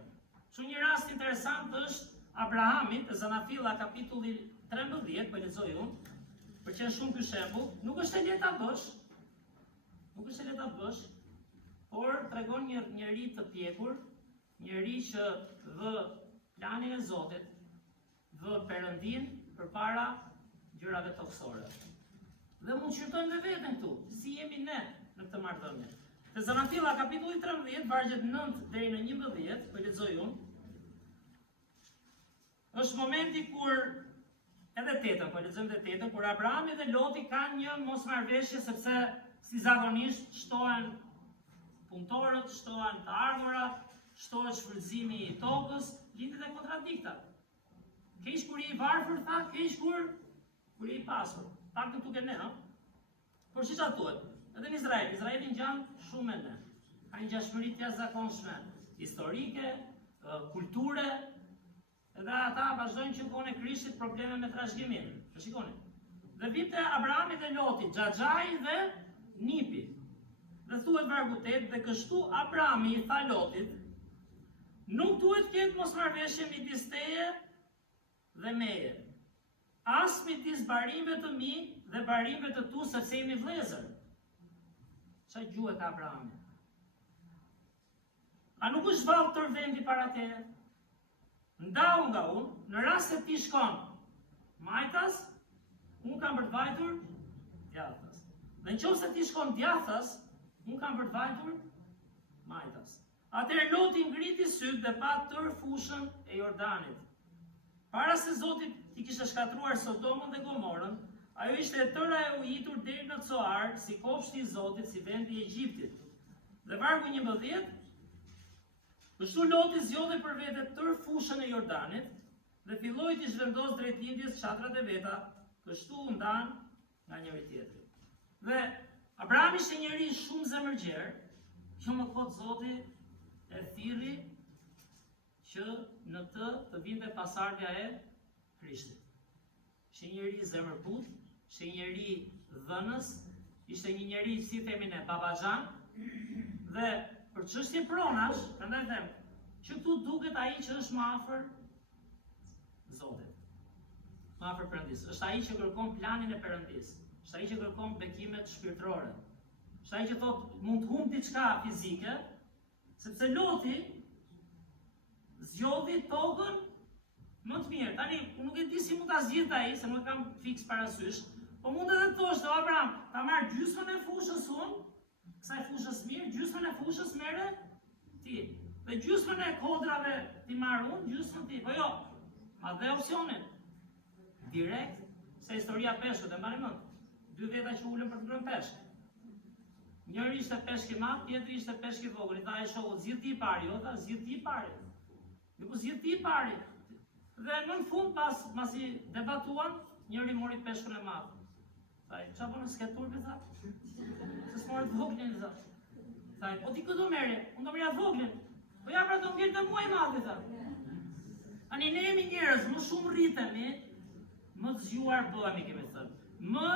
Kështu një rast interesant është Abrahami, te Zanafilla kapitulli 13, po lexoj unë, pëlqen shumë ky shembull, nuk është e lehtë ta bësh. Nuk është e lehtë ta bësh, por tregon një njerëz të pjekur, njerëz që vë planin e Zotit, vë Perëndin përpara gjërave toksore. Dhe mund të shqyrtojmë dhe veten këtu, si jemi ne në këtë marrëdhënie. Te Zanafilla kapitulli 13, vargjet 9 deri në 11, po lexoj unë. Është momenti kur edhe 8, po lexojmë dhe 8, kur Abrahami dhe Loti kanë një mosmarrveshje sepse si zakonisht shtohen punëtorët, shtohen të ardhurat, shtohet shfrytëzimi i tokës, lindin dhe kontradikta. Keq kur je i varfër, tha, keq kur je i pasur. Pak të tuke ne, no? Por që qa tuet? Edhe në Izraelin gjanë shumë me ne. Ka një gjashmëri të jashtëzakonshme, historike, kulture, edhe ata vazhdojnë që në kohën e Krishtit probleme me trashëgimin. Që shikoni. Dhe vite Abrahami dhe Loti, Xhaxhai dhe Nipi. Dhe thuhet vargu 8, dhe kështu Abrahami i tha Lotit, nuk duhet ketë mosmarrveshje midis teje dhe meje. As midis barimve të mi dhe barimve të tu, sepse jemi vëllezër. Çfarë gjuhë ka Abrahami? A nuk është vallë tër vendi para teje? Ndau nga unë, në rast se ti shkon majtas, unë kam për të vajtur djathtas. Dhe në qoftë se ti shkon djathtas, unë kam për të vajtur majtas. Atëherë Loti ngriti syt dhe pa tër fushën e Jordanit. Para se Zoti i kishte shkatruar Sodomën dhe Gomorën, ajo ishte e tëra e ujitur deri në Coar, si kopshti i Zotit, si vendi i Egjiptit. Dhe vargu 11, kështu Loti zgjodhi për vete tër fushën e Jordanit dhe filloi të zhvendos drejt lindjes çadrat e veta, kështu u ndan nga njëri tjetri. Dhe Abraham ishte njëri shumë zemërgjer, që më thot Zoti e thirri që në të vinte pasardhja e Krishtit. Ishte njëri zemërbut, ishte njëri dhënës, ishte një njëri, si themi ne, babaxhan, dhe për çështje pronash, prandaj them, që këtu duket ai që është më afër Zotit. Më afër Perëndis. Është ai që kërkon planin e Perëndis. Është ai që kërkon bekimet shpirtërore. Është ai që thotë mund të humb diçka fizike, sepse Loti zgjodhi tokën më të mirë. Tani, unë nuk e di si mund ta zgjidh ai, se nuk kam fiks parasysh, po mund edhe të thosh, Abraham, ta marr gjysmën e fushës unë, kësaj fushës mirë, gjysmën e fushës merre ti. Dhe gjysmën e kodrave ti marr unë, gjysmën ti. Po jo, a dhe opsionin. Direkt, se historia peshkut, e mbani mend. 2 veta që ulën për të ngrënë peshk. Njëri ishte peshk i madh, tjetri ishte peshk i vogël. I tha ai shoku, zgjidh ti i pari, jo, tha, zgjidh ti i pari. Nuk zgjidh ti i pari. Dhe në fund pasi debatuan, njëri mori peshkun e madh. Tha, çfarë bën s'ke turpi, tha? Se s'morë të voglin, tha. Tha, po ti këtë do merre? Unë do merja të voglin. Po ja pra do m'vjen të mua i madhi, tha. Ani ne jemi njerëz, më shumë rritemi, më të zgjuar bëhemi, kemi thënë. Më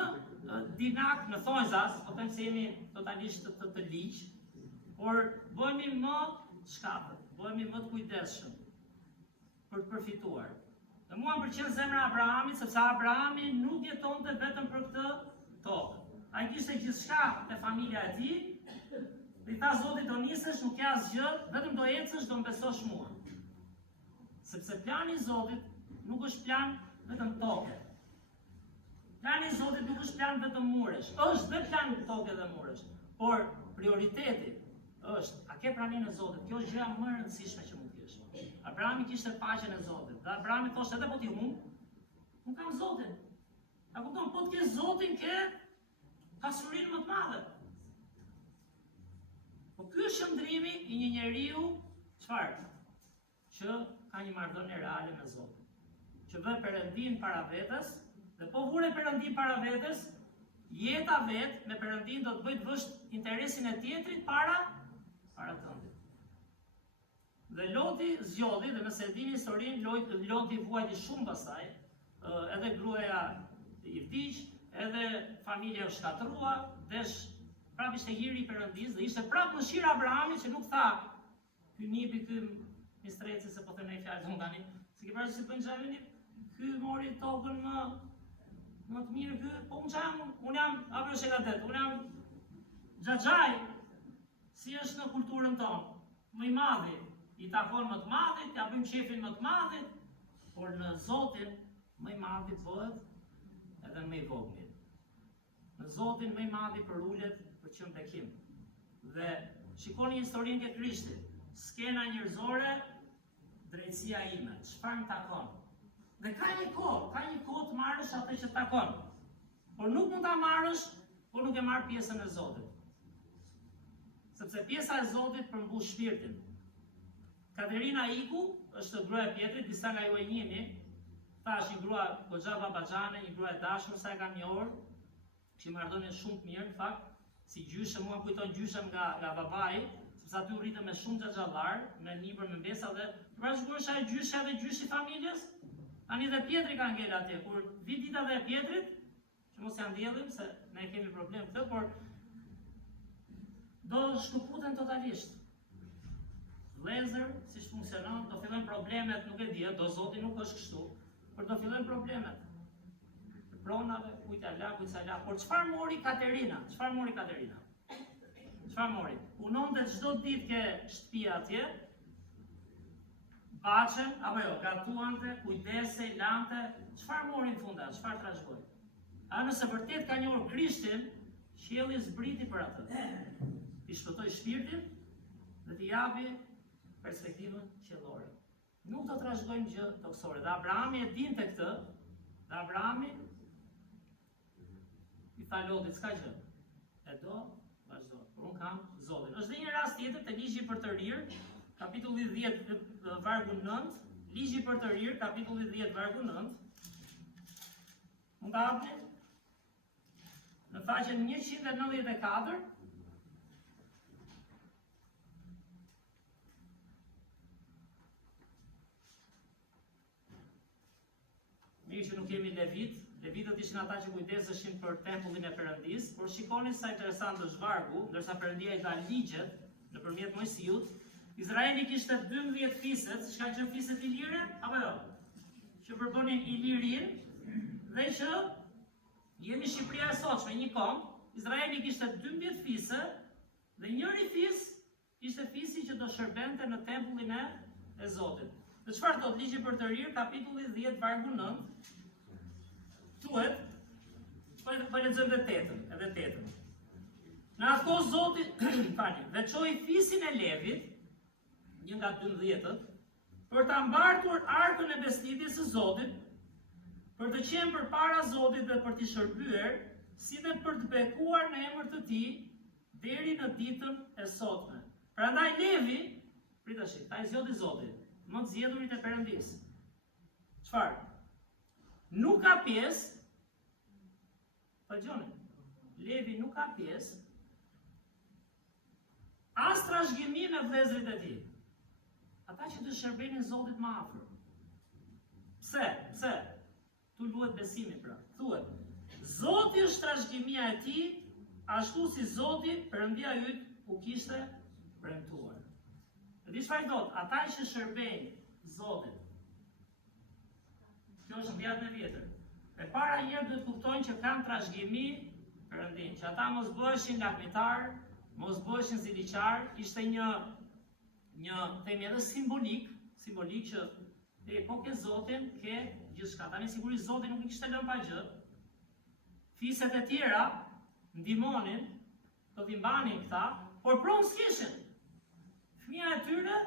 dinak në thonjzas, po them se jemi totalisht të ligj, por bëhemi më shkapët, bëhemi më të kujdesshëm për të përfituar. Dhe mua më pëlqen zemra e Abrahamit, sepse Abrahami nuk jetonte vetëm për këtë tokë. Ai kishte gjithçka te familja e tij. Dhe i tha Zotit, do nisesh, nuk ke asgjë, vetëm do ecësh, do mbesosh mua. Sepse plani i Zotit nuk është plan vetëm toke. Plani i Zotit nuk është plan vetëm muresh. Është dhe plan toke dhe muresh. Por prioriteti është, a ke praninë e Zotit? Kjo është gjëja më e rëndësishme që mund të kesh. Abrahami kishte paqen e Zotit. Dhe Abrahami thoshte edhe po ti humb, unë kam Zotin. A kupton, po të ke Zotin, ke pasurinë më të madhe. Po ky është qëndrimi i një njeriu, çfarë? Që ka një marrëdhënie reale me Zotin. që vë Perëndin para vetes, dhe po vure Perëndin para vetes, jeta vet me Perëndin do të bëj të vësh interesin e tjetrit para tënde. Dhe Loti zgjodhi, dhe nëse e dini historinë, Loti vuajti shumë pastaj, edhe gruaja i vdiq, edhe familja u shkatrua, prap ishte hiri i Perëndis, dhe ishte prap mëshira Abrahamit që nuk tha, ky nipi, ky mistreci, se po them ne fjalë tonë tani, se ke parasysh si Benjaminit, ky mori tokën më të mirë, ky, po unë jam apo është e gatet, unë jam xhaxhaj, si është në kulturën tonë, më i madhi, i takon më të madhit, ja bëjmë shefin më të madhit, por në Zotin më i madhi bëhet edhe më i vogël. Në Zotin më i madhi përulet për qenë bekim. Dhe shikoni historinë e Krishtit, skena njerëzore, drejtësia ime, çfarë më takon? Dhe ka një kohë të marrësh atë që takon. Por nuk mund ta marrësh, por nuk e marr pjesën e Zotit. Sepse pjesa e Zotit përmbush shpirtin. Katerina Iku është gruaja e Pjetrit, disa nga ju e njihni. Thash një grua goxha babaxhane, një grua e dashur sa e kam njohur, që marrdhënie shumë të mirë, në fakt, si gjyshe, mua kujton gjyshem nga babai, sepse aty u rritëm me shumë xhaxhallar, me libër, me mbesa dhe përshkruajsha e gjyshe edhe gjyshi familjes. Tani dhe Pjetri ka ngel atje, kur vi dita dhe e Pjetrit, që mos ja ndjellim se ne kemi problem këtë, por do shkëputen totalisht. Vlezër, si funksionon, do fillojnë problemet, nuk e di, do Zoti nuk është kështu, por do fillojnë problemet. Pronave, kujt ja la, kujt sa la. Por çfarë mori Katerina? Çfarë mori Katerina? Çfarë mori? Punonte çdo ditë ke shtëpia atje, baçen, apo jo, gatuante, kujdesej, lante, çfarë mori në fund atë? Çfarë trashëgoi? A nëse vërtet ka njohur Krishtin, qielli zbriti për atë. I shpëtoi shpirtin dhe t'i japi perspektivën qiellore. Nuk do trashëgojmë gjë toksore. Dhe Abrahami e dinte këtë, dhe Abrahami i tha Lotit, s'ka gjë. E do, vazhdo. Por unë kam Zotin. Është dhe një rast tjetër te ligji për të rirë, kapitulli 10 vargu 9, ligji për të rirë, kapitulli 10 vargu 9. Mund ta hapni? Në faqen 194. Mirë që nuk kemi levit, levitët ishin ata që kujdeseshin për tempullin e Perëndis, por shikoni sa interesant është vargu, ndërsa Perëndia i dha ligjet nëpërmjet Mojsiut, Izraeli kishte 12 fiset, që kanë qenë fiset ilire, apo jo? Që përbënin ilirin, dhe që jemi Shqipëria e sotshme, një kom, Izraeli kishte 12 fise, dhe njëri fis ishte fisi që do shërbente në tempullin e Zotit. Dhe çfarë thot ligji për të rirë, kapitulli 10 vargu 9, thuhet, po lexojmë edhe 8. Në atë kohë Zoti, veçoi fisin e Levit, një nga 12-ët, për ta mbartur arkën e besnikjes së Zotit, për të qenë përpara Zotit dhe për t'i shërbyer, si dhe për të bekuar në emër të Tij deri në ditën e sotme. Prandaj Levi, pritashi, ta i zgjodhi Zoti, më të zgjedhurit e Perëndis. Çfarë? Nuk ka pjesë, pa gjone, Levi nuk ka pjesë, as trashëgimi me vëllezërit e tij. Ata që të shërbenin Zotit më afër. Pse? Tu luhet besimi pra. Thuhet, Zoti është trashëgimia e tij, ashtu si Zoti, Perëndia yt, u kishte premtuar. Dhe di çfarë thot? Ata që shërbejnë Zotit. Kjo është vjetër me vjetër. E para herë duhet kuptojnë që kanë trashëgimi Perëndin, që ata mos bëheshin lagmitar, mos bëheshin ziliqar, ishte një themi edhe simbolik që po ke Zotin, ke gjithçka. Tani sigurisht Zoti nuk i kishte lënë pa gjë. Fiset e tjera ndihmonin, do t'i mbanin këta, por pron s'kishin. Fëmija e tyre,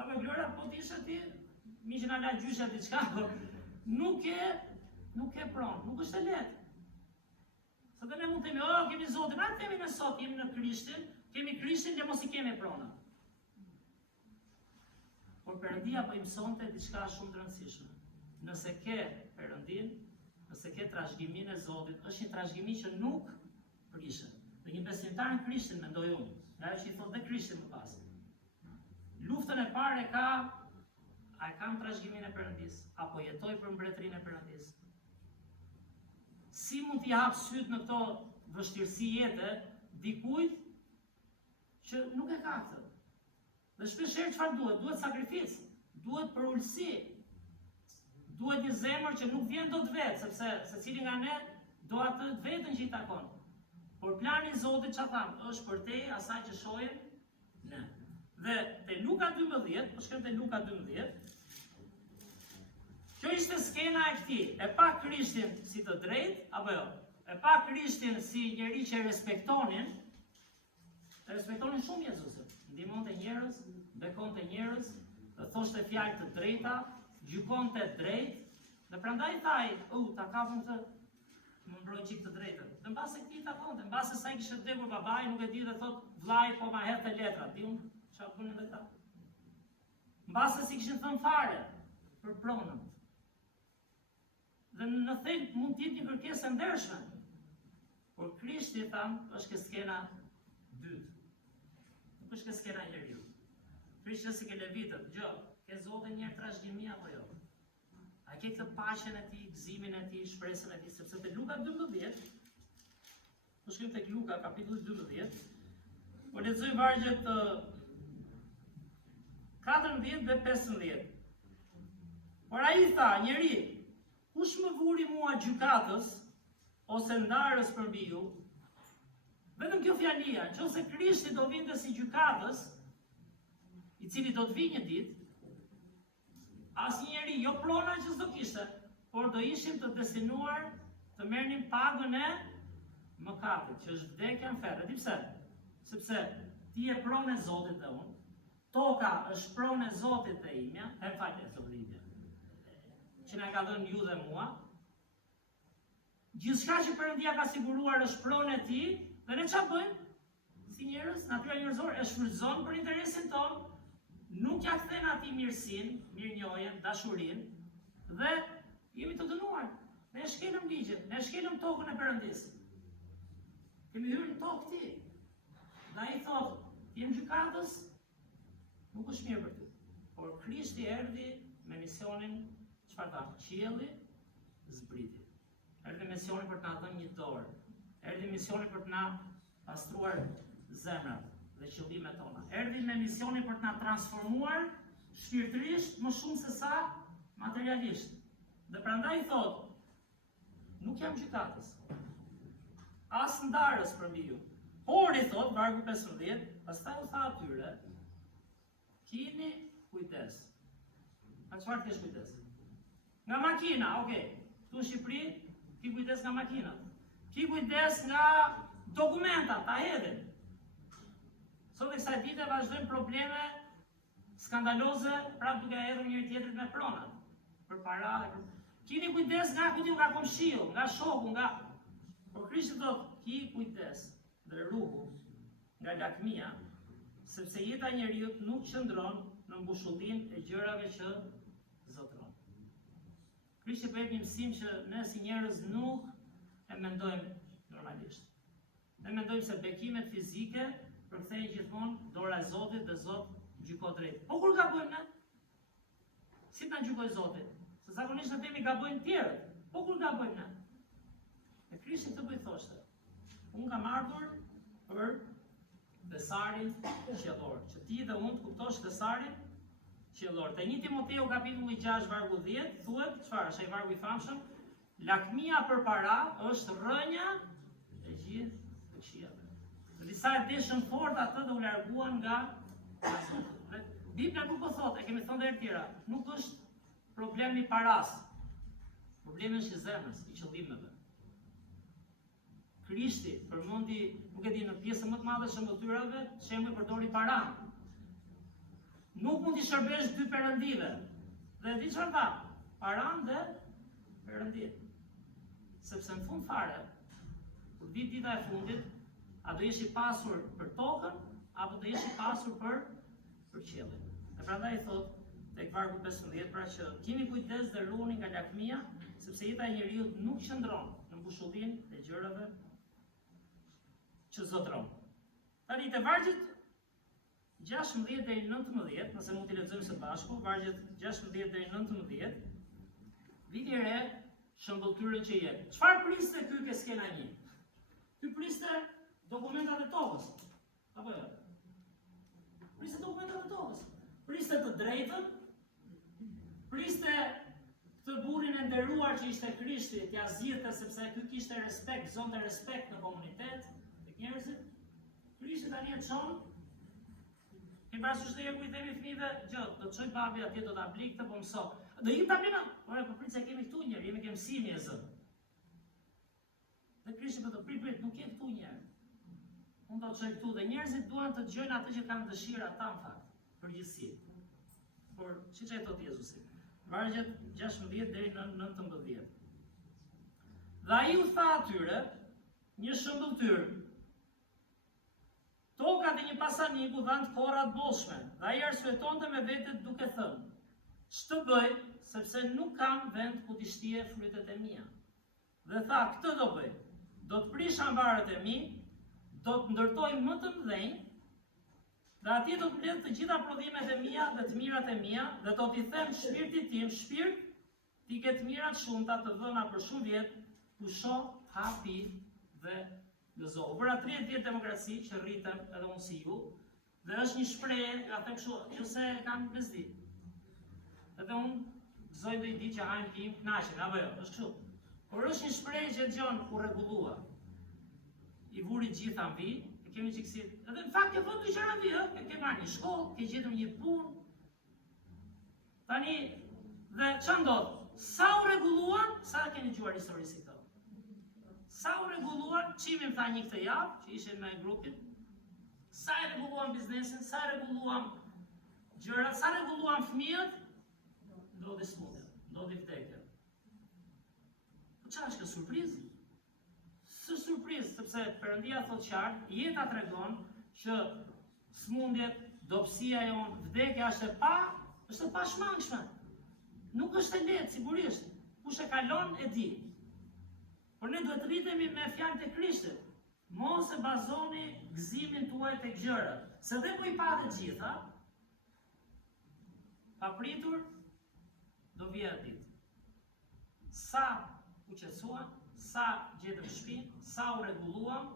apo Glora, po t'ishe ti, miqën ala gjyshe diçka, nuk e pron, nuk është e lehtë. Se dhe ne mund të themi, kemi Zotin, a themi në sot, jemi në Krishtin, kemi Krishtin dhe mos i kemi prona. Por Perëndia po i mësonte diçka shumë të rëndësishme. nëse ke Perëndin, nëse ke trashëgimin e Zotit, është një trashëgimi që nuk prishet. Dhe një besimtar në Krishtin, mendoj unë, nga ajo që i thot dhe Krishti më pas. Luftën e parë a e kam trashëgimin e Perëndis, apo jetoj për mbretërinë e Perëndis? Si mund t'i hap syt në këto vështirësi jete dikujt që nuk e ka këtë? Dhe shpeshherë çfarë duhet? Duhet sakrificë, duhet për ulësi, duhet një zemër që nuk vjen dot vetë, sepse secili nga ne do atë vetën që i takon. Por plani i Zotit çfarë tham? Është për te asaj që shohim ne. Dhe te Luka 12, po shkrim te Luka 12. Kjo ishte skena e këtij. E pa Krishtin si të drejtë apo jo? E pa Krishtin si njeri që e respektonin shumë Jezusin. Ndihmonte njerëz, bekonte njerëz, të thoshte fjalë të drejta, gjykonte drejt, dhe prandaj thaj, ta kapëm të më mbrojnë qik të drejtën. Dhe në base këti takonte, në base sa i kishte vdekur babai, nuk e di dhe thot, vllai po ma hedhte letra, di unë çfarë bënin dhe ta. Në base si kishin thënë fare për pronën. Dhe në thelb mund t'jetë një kërkesë e ndershme. Por Krishti tham është ke skena dytë. Nuk është ke skena njeriu. Krishti është si ke levitët, ke Zotin një trashëgimi apo jo? A ke këtë paqen e tij, gëzimin e tij, shpresën e tij, sepse te Luka 12, po shkrim tek Luka kapitulli 12, po lexoj vargjet 14 dhe 15. Por ai tha, njeri, kush më vuri mua gjykatës ose ndarës përmbi ju? Vetëm kjo fjalia, nëse Krishti do vinte si gjykatës, i cili do të vijë një ditë, asnjëri, jo prona që s'do kishte, por do ishim të destinuar të merrnim pagën e mëkatit, që është vdekja në ferr. Di pse? Sepse ti je pronë e Zotit dhe unë, toka është pronë e Zotit dhe imja, e falje Zotit, që na ka dhënë ju dhe mua. Gjithçka që Perëndia ka siguruar është pronë e tij, dhe ne çfarë bëjmë? Si njerëz, natyra njerëzore e shfrytëzon për interesin tonë, nuk ja kthen atij mirësinë, mirënjohjen, dashurinë, dhe jemi të dënuar. Ne shkelëm ligjin, ne shkelëm tokën e Perëndisë. Kemi hyrë në tokë ti. Dhe ai thotë, jem gjykatës, nuk është mirë për ty. Por Krishti erdhi me misionin, çfarë tha? Qielli zbriti. Erdhi me misionin për të na dhënë një dorë. Erdhi misionin për të na pastruar zemrat dhe qëllimet tona. Erdhi me misionin për të na transformuar shpirtërisht më shumë se sa materialisht. Dhe prandaj thotë, nuk jam gjykatës, as ndarës përmbi ju. Por i thotë, vargu 15, pastaj u tha atyre, keni kujdes. A çfarë kesh kujdes? Nga makina, okay. Tu në Shqipëri, ki kujdes nga makinat. Ki kujdes nga dokumentat, ta hedhin. Sot e kësaj dite vazhdojnë probleme skandaloze, prapë duke hedhur njëri tjetrit me pronat. Për para dhe kini kujdes nga kujtim nga komshiu, nga shoku, nga... Por Krishti thotë, ki kujdes dhe ruhu nga lakmia, sepse jeta e njeriu nuk qëndron në mbushullinë e gjërave që zotron. Krishti po jep një mësim që ne si njerëz nuk e mendojmë normalisht. Ne mendojmë se bekimet fizike përkthehen gjithmonë dora e Zotit dhe Zoti gjykon drejt. Po kur gabojmë ne? Si ta gjykoj Zoti? Se zakonisht ne themi gabojnë tjerët. Po kur gabojmë ne? E Krishti të bëj thoshte. Unë kam ardhur për besarin qiellor, që ti dhe unë të kuptosh besarin qiellor. Te 1 Timoteu kapitulli 6 vargu 10 thuhet, çfarë? Është ai vargu i famshëm, lakmia përpara është rrënja e gjithë të qiellit. Disa e deshën fort atë dhe u larguan nga Zoti. Bibla nuk po thotë, e kemi thënë edhe tjera, nuk është problemi paras. Problemi është i zemrës, i qëllimeve. Krishti përmendi, nuk e di, në pjesën më të madhe të shëmbëtyrave, shembull përdori paran. Nuk mund t'i shërbesh dy perëndive. Dhe di çfarë tha? Paran dhe perëndi. Sepse në fund fare, kur vit dita e fundit, a do jesh i pasur për tokën, apo do jesh i pasur për qiellin. Dhe prandaj thotë, tek vargu 15, pra që keni kujdes dhe ruani nga lakmia, sepse jeta e njeriut nuk qëndron në mbushullin e gjërave që zotron. Tani te vargjet 16 deri 19, nëse mund t'i lexojmë së bashku, vargjet 16 deri 19, viti re shëmbulltyrën që jep. Çfarë priste ky ke skena 1? Ky priste dokumentat e tokës. Apo jo? Priste dokumentat e tokës. Priste të drejtën, priste këtë burrin e nderuar që ishte Krishti, t'ia zgjidhte sepse ky kishte respekt, zonte respekt në komunitet, tek njerëzit. Krishti tani e çon. I parasysh të jeku i themi fëmijëve, gjë, do të çoj babi atje, do ta blik të po mëso. Do im ta blema. Ora po prit se kemi këtu njerë, jemi ke mësimi e zot. Dhe Krishti po të prit, nuk je këtu njerë. Unë do të çoj këtu dhe njerëzit duan të dëgjojnë atë që kanë dëshirë ata në fakt, përgjithësi. Por siç e thot Jezusi, vargjet 16 deri në 19. Dhe ai u tha atyre një shëmbulltyr. Toka dhe një pasaniku dhanë të korra të bollshme, dhe ai arsyetonte me vete duke thënë: ç'të bëj, sepse nuk kam vend ku t'i shtije frytet e mia. Dhe tha: këtë do bëj, do të prish ambarët e mi, do të ndërtoj më të mëdhenj, dhe atje do të mbledh të gjitha prodhimet e mia dhe të mirat e mia, dhe do t'i them shpirtit tim, shpirt, ti ke të mirat shumta të vëna për shumë vjet, pusho, hapi dhe gëzo. U bëra 30 vjet demokraci që rritem edhe unë si ju, dhe është një shprehje, ja them kështu, jo se kam bezdi. Edhe unë gëzoj dhe i di që hajmë pim, knaqen, apo jo, është kështu. Por është një shprehje që gjon u rregullua. I vuri gjitha mbi, e kemi çiksit. Edhe në fakt e vënë dy gjëra mbi, ke marrë një shkollë, ke gjetur një punë. Tani dhe ç'a ndodh? Sa u rregulluan, sa keni dëgjuar historisë këto. Sa u rregulluan, çimin tha një këtë javë, që ishin me grupin. Sa e rregulluan biznesin, sa e rregulluan gjërat, sa rregulluan fëmijët, ndodhi smundja, ndodhi vdekja. Po çfarë është kjo surprizë? Së surprizë, sepse Perëndia thot qartë, jeta tregon që smundjet, dobësia jon, vdekja është e pashmangshme. Nuk është e lehtë, sigurisht. Kush e kalon e di. Por ne duhet rritemi me fjalët e Krishtit. Mos e bazoni gëzimin tuaj tek gjërat, se dhe po i pa të gjitha, papritur do vijë ditë. Sa u qetësuam, sa gjetëm shtëpinë, sa u rregulluam,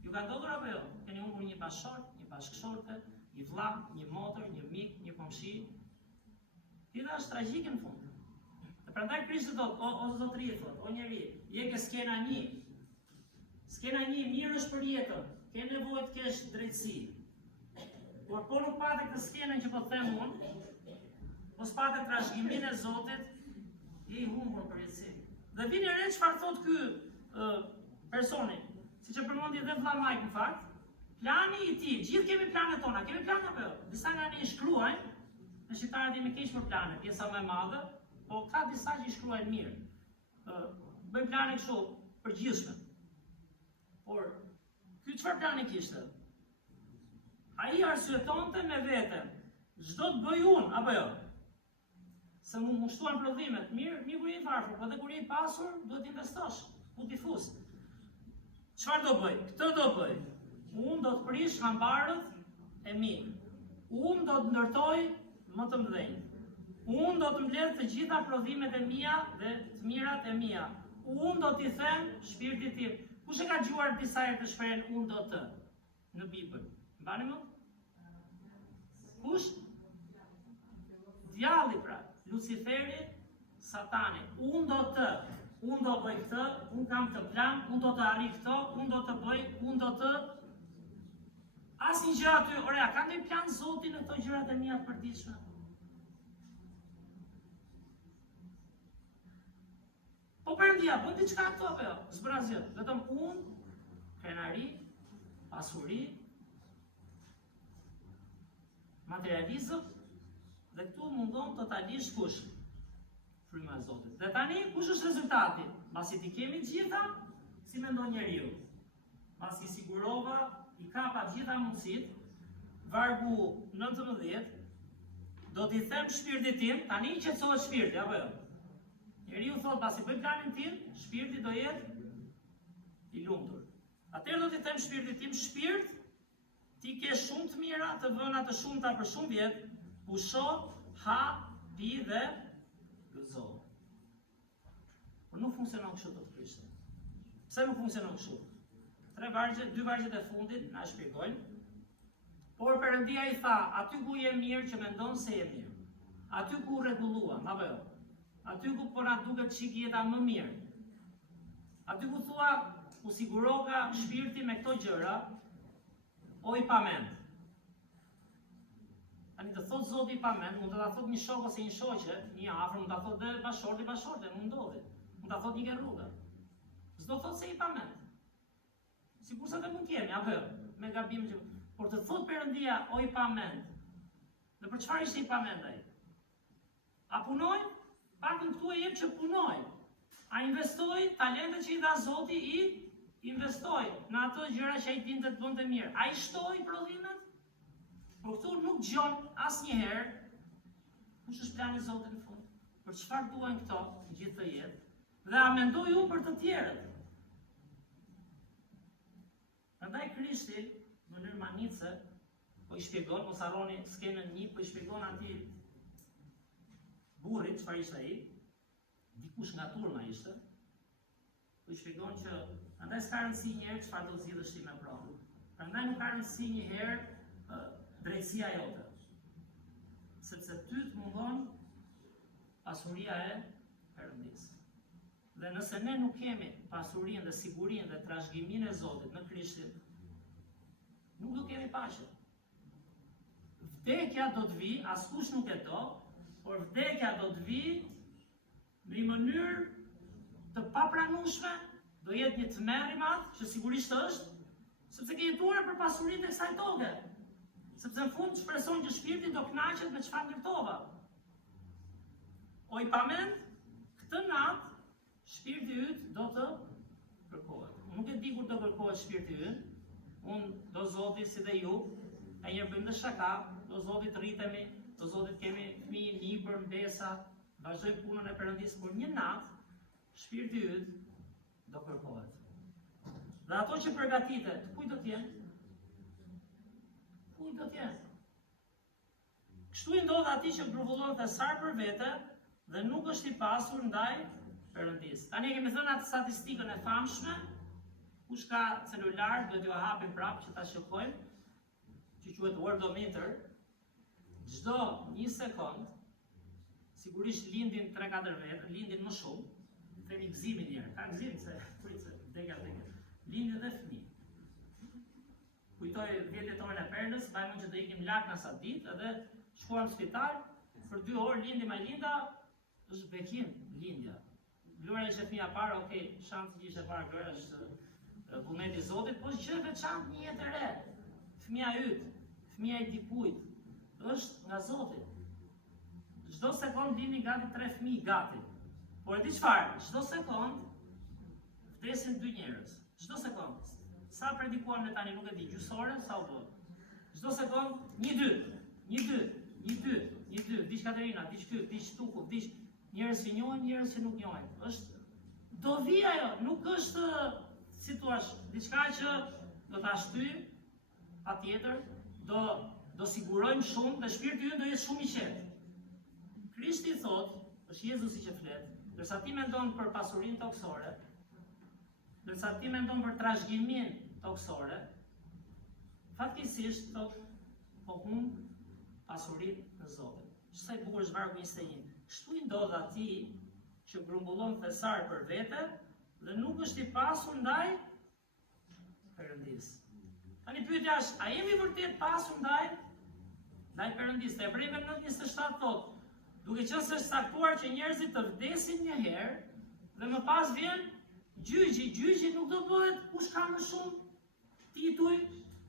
ju ka ndodhur apo jo? Keni humbur një bashkëshort, një bashkëshorte, një vëlla, një motër, një mik, një komshi. Jeta është tragjike në fund. Dhe prandaj Krishti thot, o zotëri, thot, o njeri, je ke skena 1. Skena 1 mirë është për jetën, ke nevojë të kesh drejtësi. Por po nuk pate këtë skenën që po them unë, po s'pate trashëgiminë e Zotit, je i humbur për jetësi. Dhe vini re çfarë thot ky personi, siç e përmendi edhe vëlla Mike në fakt, plani i tij, gjithë kemi planet tona, kemi plane apo jo? Disa nga ne i shkruajnë, në shqiptarët jemi keq për plane, pjesa më e madhe, po ka disa që i shkruajnë mirë. Bëjnë plane kështu përgjithshme. Por ky çfarë plani kishte? Ai arsyetonte me veten, çdo të bëj unë apo jo? Se mu mushtuan prodhimet, mirë kur je i varfër, po edhe kur je i pasur, duhet investosh, ku t'i fus. Çfarë do bëj? Këtë do bëj. Unë do të prish ambarët e mi. Unë do të ndërtoj më të mëdhenj. Unë do të mbledh të gjitha prodhimet e mia dhe të mirat e mia. Unë do t'i them shpirtit tim. Kush e ka dëgjuar disa herë të shprehen unë do të në Bibël? Mbani më? Kush? Djalli pra. Luciferi, Satani, unë do bëj këtë, unë kam të plan, unë do të arri këto, unë do të bëj, unë do të... Asnjë gjë aty, orea, ka ndonjë plan Zoti në këto gjërat e mia të përditshme? Po Perëndia, bën diçka këto apo jo? S'bën asgjë, vetëm unë, krenari, pasuri, materializëm, dhe këtu mungon totalisht kush? Fryma e Zotit. Dhe tani, kush është rezultati? Mbasi ti kemi gjitha, si mendon njeriu. Mbasi sigurova, i kapa gjitha mundësit, vargu 19, do t'i them shpirtit tim, tani qetësohet shpirti, apo jo? Njeriu thot pasi bëj planin tim, shpirti do jetë i lumtur. Atëherë do t'i them shpirtit tim, shpirt, ti ke shumë të mira, të vëna të shumta për shumë vjet, pusho, ha, pi dhe gëzo. Por nuk funksionon kështu të Krishtit. Pse nuk funksionon kështu? 2 vargjet e fundit na shpjegojnë. Por Perëndia i tha, aty ku je mirë që mendon se je mirë. Aty ku rregulluam, apo jo? Aty ku po na duket çik jeta më mirë. Aty ku thua, u siguroka shpirti me këto gjëra, o i pamend. Tani të thot Zoti i pamend, mund të ta thot një shok ose një shoqe, një afër, mund ta thot dhe bashorti, mund ndodhi. Mund ta thot një ke rruga. S'do thot se i pamend. Sigurisht se mund të jemi, apo jo? Me gabim që por të thot Perëndia o i pamend. Dhe për çfarë ishte i pamend ai? A punoi? Pakun këtu e jep që punoi. A investoi talentet që i dha Zoti, i investoi në ato gjëra që ai dinte të bënte mirë. Ai shtoi prodhimet? Por këtu nuk dëgjon asnjëherë kush është plani i Zotit në fund. Për çfarë duhen këto në gjithë të jetë? Dhe a mendoj unë për të tjerët? Prandaj Krishti në mënyrë manice, po i shpjegon, mos harroni skenën 1, po i shpjegon atij burrit çfarë ishte ai, dikush nga turma ishte, po i shpjegon që prandaj s'ka rëndësi një herë çfarë do zgjidhësh ti me provën. Prandaj nuk ka rëndësi një herë drejtësia jote. Sepse ty të mungon pasuria e Perëndisë. Dhe nëse ne nuk kemi pasurinë dhe sigurinë dhe trashëgiminë e Zotit në Krishtin, nuk do kemi paqe. Vdekja do të vi, askush nuk e do, por vdekja do të vi në një mënyrë të papranueshme, do jetë një tmerr i madh, që sigurisht është, sepse ke jetuar për pasurinë e kësaj toke. Sepse në fund shpreson që shpirti do kënaqet me çfarë ndërtova. O i pamend, këtë natë shpirti yt do të kërkohet. Unë nuk e di kur do kërkohet shpirti yt. Unë do Zoti si dhe ju, e një bëjmë dhe shaka, do Zoti të rritemi, do Zoti të kemi fëmijë, libër, mbesa, vazhdojmë punën e Perëndisë, por një natë shpirti yt do kërkohet. Dhe ato që përgatitet, kujt do të jenë? Kujt do të jenë? Kështu i ndodh atij që grumbullon thesar për vete dhe nuk është i pasur ndaj Perëndisë. Tani kemi thënë atë statistikën e famshme. Kush ka celular, do t'ju hapim prapë që ta shikojmë, që quhet worldometer. Çdo 1 sekond, sigurisht lindin 3-4 vjet, lindin më shumë, themi gëzimin njërë, ka gëzim se pritse dega. Lindin dhe fëmijë. Kujtoj vjetët tonë e Perëndës, bajmë që të ikim lart në sa ditë, edhe shkuam në spital, për 2 orë lindi me linda, është bekim lindja. Gloria ishte fëmija parë, okej, shansi që ishte parë, Gloria është vullneti i Zotit, po është gjë veçantë, një jetë e re. Fëmia yt, fëmia i dikujt, është nga Zoti. Çdo sekond lindin gati 3 fëmijë, gati. Por e di çfarë? Çdo sekond vdesin 2 njerëz. Çdo sekond. Sa predikuam ne tani nuk e di, gjysore sa u bë. Çdo sekond 1-2, diç Katerina, diç ky, diç Tuku, diç njerëz që njohin, njerëz që nuk njohin. Është do vi ajo, nuk është si thua diçka që do ta shtyj patjetër, do sigurojmë shumë dhe shpirti ynë do jetë shumë i qetë. Krishti thot, është Jezusi që flet, ndërsa ti mendon për pasurinë toksore, ndërsa ti mendon për trashëgiminë toksore, fatkeqësisht thot, po humb pasurinë në Zotin. Sa i bukur është vargu 21. Kështu i ndodh atij që grumbullon thesar për vete dhe nuk është i pasur ndaj Perëndisë. Tani pyetja është, a jemi vërtet pasur ndaj Perëndisë? Hebrejve 9:27 thotë, duke qenë se është saktuar që njerëzit të vdesin një herë dhe më pas vjen gjyqi. Gjyqi nuk do bëhet kush ka më shumë tituj,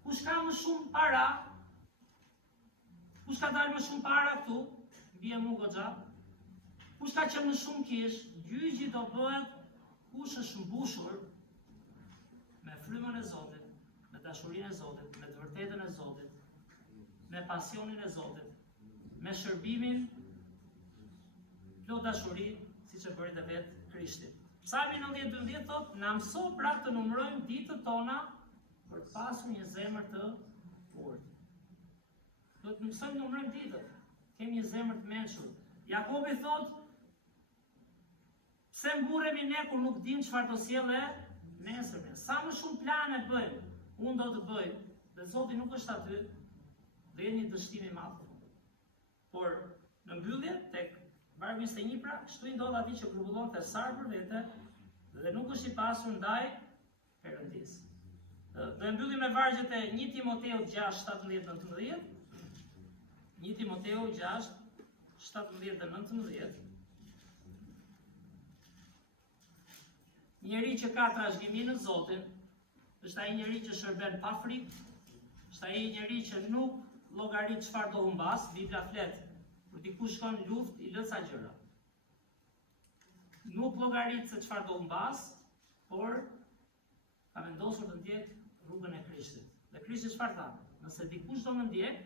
kush ka më shumë para, kush ka dalë më shumë para këtu, bie mu goxha, kush ka qenë më shumë kish. Gjyqi do bëhet kush është mbushur me frymën e Zotit, me dashurinë e Zotit, me të vërtetën e Zotit, me pasionin e Zotit, me shërbimin plot dashuri, siç e bëri vetë Krishti. Psalmi 90:12 thotë, na mëso pra të numërojmë ditët tona për të pasur një zemër të fortë. Do të mësojmë të numërojmë ditët. Kemi një zemër të mençur. Jakobi thotë, pse mburremi ne kur nuk dim çfarë do sjellë nesërmen. Sa më shumë plane bëjmë, unë do të bëj, dhe Zoti nuk është aty, dhe jetë një dështim i madh. Por në mbyllje, tek vargu 21 pra, kështu i ndodh atij që grumbullon të sarë për vete dhe nuk është i pasur ndaj Perëndis. Do e mbyllim me vargjet e 1 Timoteu 6:17-19. 1 Timoteu 6:17-19. Njeri që ka trashëgimi në Zotin, është ai njeri që shërben pa frikë, është ai njeri që nuk llogarit çfarë do humbas, Bibla flet kur dikush shkon në luftë, i lë ca gjëra. Nuk llogarit se çfarë do humbas, por ka vendosur të ndjek rrugën e Krishtit. Dhe Krishti çfarë tha? Nëse dikush do më ndjek,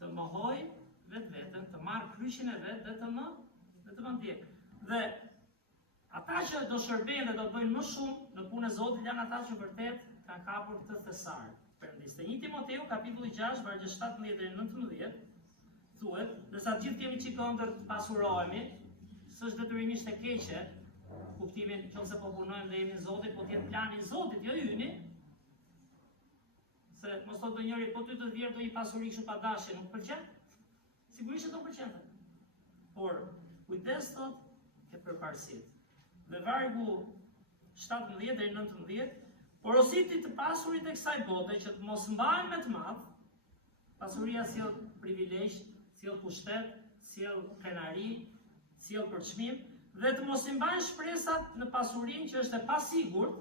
të mohoj vetveten, të marr kryqin e vet dhe të më ndjek. Dhe ata që do shërbejnë dhe do bëjnë më shumë në punën e Zotit janë ata që vërtet kanë kapur këtë thesar. Perëndis. 1 Timoteu kapitulli 6 vargje 17-19 thuhet, ndërsa të gjithë kemi çik ëndër të pasurohemi, s'është detyrimisht e keqe, kuptimin nëse po punojmë dhe jemi Zotit, po t'jetë plani i Zotit, jo yni. Se mos thotë njëri, po ty të vjerë do një pasuri kështu pa dashje, nuk pëlqen? Sigurisht do pëlqente. Por kujdes thot ke përparësitë. Dhe vargu 17-19, porositi të pasurit e kësaj bote që të mos mbahen me të madh, pasuria sjell privilegj, sjell pushtet, sjell krenari, sjell përçmim, dhe të mos i mbajnë shpresat në pasurinë që është e pasigurt,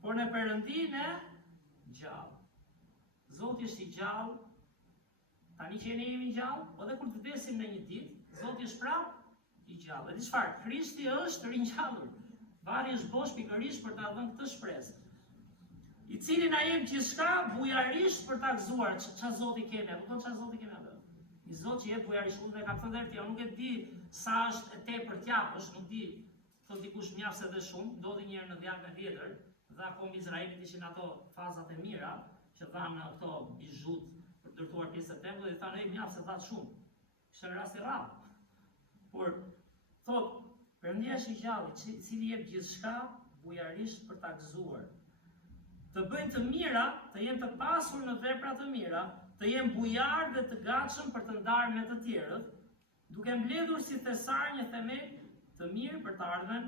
por në Perëndinë e gjallë. Zoti është i gjallë, tani që ne jemi gjallë, po dhe kur të vdesim në një ditë, Zoti është prapë i gjallë. Dhe çfarë? Krishti është ringjallur. Varri është bosh pikërisht për ta dhënë këtë shpresë. I cili na jep gjithçka bujarisht për ta gëzuar. Çfarë Zoti kene? Kupton çfarë Zoti kene atë? I Zot që jep bujarisht, unë kam thënë deri, unë nuk e di sa është e tepër t'japësh, nuk di, thot dikush mjaft se dhe shumë, ndodhi një herë në dhjatën e vjetër, dhe akoma Izraelit ishin ato fazat e mira, që dhanë ato bizhut për ndërtuar pjesë të tempullit, dhe thanë mjaft se dhatë shumë. Ishte rast i rrallë. Por thot, Perëndia është i gjallë, i cili jep gjithçka bujarisht për ta gëzuar. Të bëjnë të mira, të jenë të pasur në vepra të mira, të jenë bujar dhe të gatshëm për të ndarë me të tjerët, duke mbledhur si thesar një themel të mirë për të ardhmen,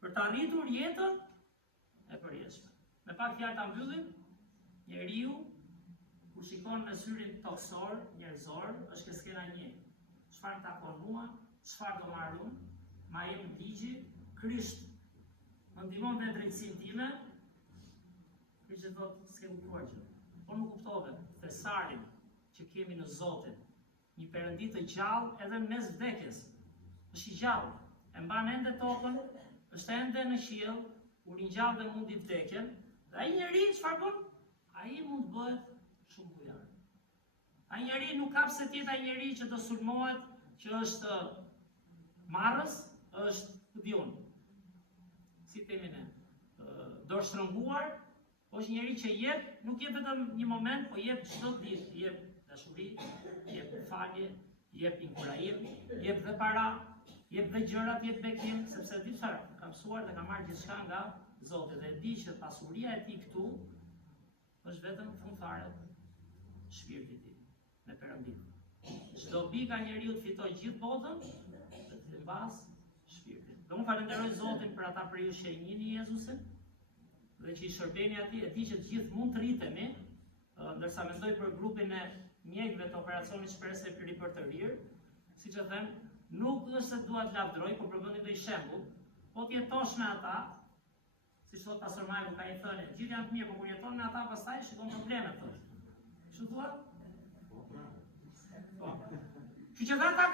për të arritur jetën e përjetshme. Me pak fjalë ta mbyllim, njeriu kur shikon me syrin toksor, njerëzor, është ke skena një. Çfarë takon mua, çfarë do marr unë, ma jem ligji, Krisht më ndihmon në drejtsinë time, Krishti thotë s'ke kuptuar gjë. Po nuk kuptove thesarin që kemi në Zotin, një Perëndi të gjallë edhe në mes vdekjes. Është i gjallë, e mban ende tokën, është ende në qiell, u ringjall dhe mundi vdekjen, dhe ai njeri çfarë bën? Ai mund të bëhet shumë bujar. Ai njeri nuk ka pse tjetë ai njeri që do sulmohet, që është marrës, është kudion. Si themi ne, do shtrënguar, po është njeri që jep, nuk jep vetëm një moment, po jep çdo ditë, jep dashuri, jep falje, jep inkurajim, jep dhe para, jep dhe gjërat, jep bekim, sepse di çfarë, ka mësuar dhe ka marrë gjithçka nga Zoti dhe di që pasuria e tij këtu është vetëm fundfare shpirti i tij me Perëndinë. Çdo bi ka njeriu të fitojë gjithë botën, dhe të mbas shpirtin. Dhe unë falenderoj Zotin për ata për ju që e njihni Jezusin, dhe që i shërbeni atij, e di që të gjithë mund të rritemi, ndërsa mendoj për grupin e mjekëve të operacionit shpresë e për të rirë, siç e them, nuk është se dua të lavdroj, por përmendim një shembull, po të jetosh me ata, siç thot pastor Majku ka i thënë, gjithë janë të mirë, por kur jeton me ata pastaj shikon problemet thotë. Kështu thua? Po. Që që ata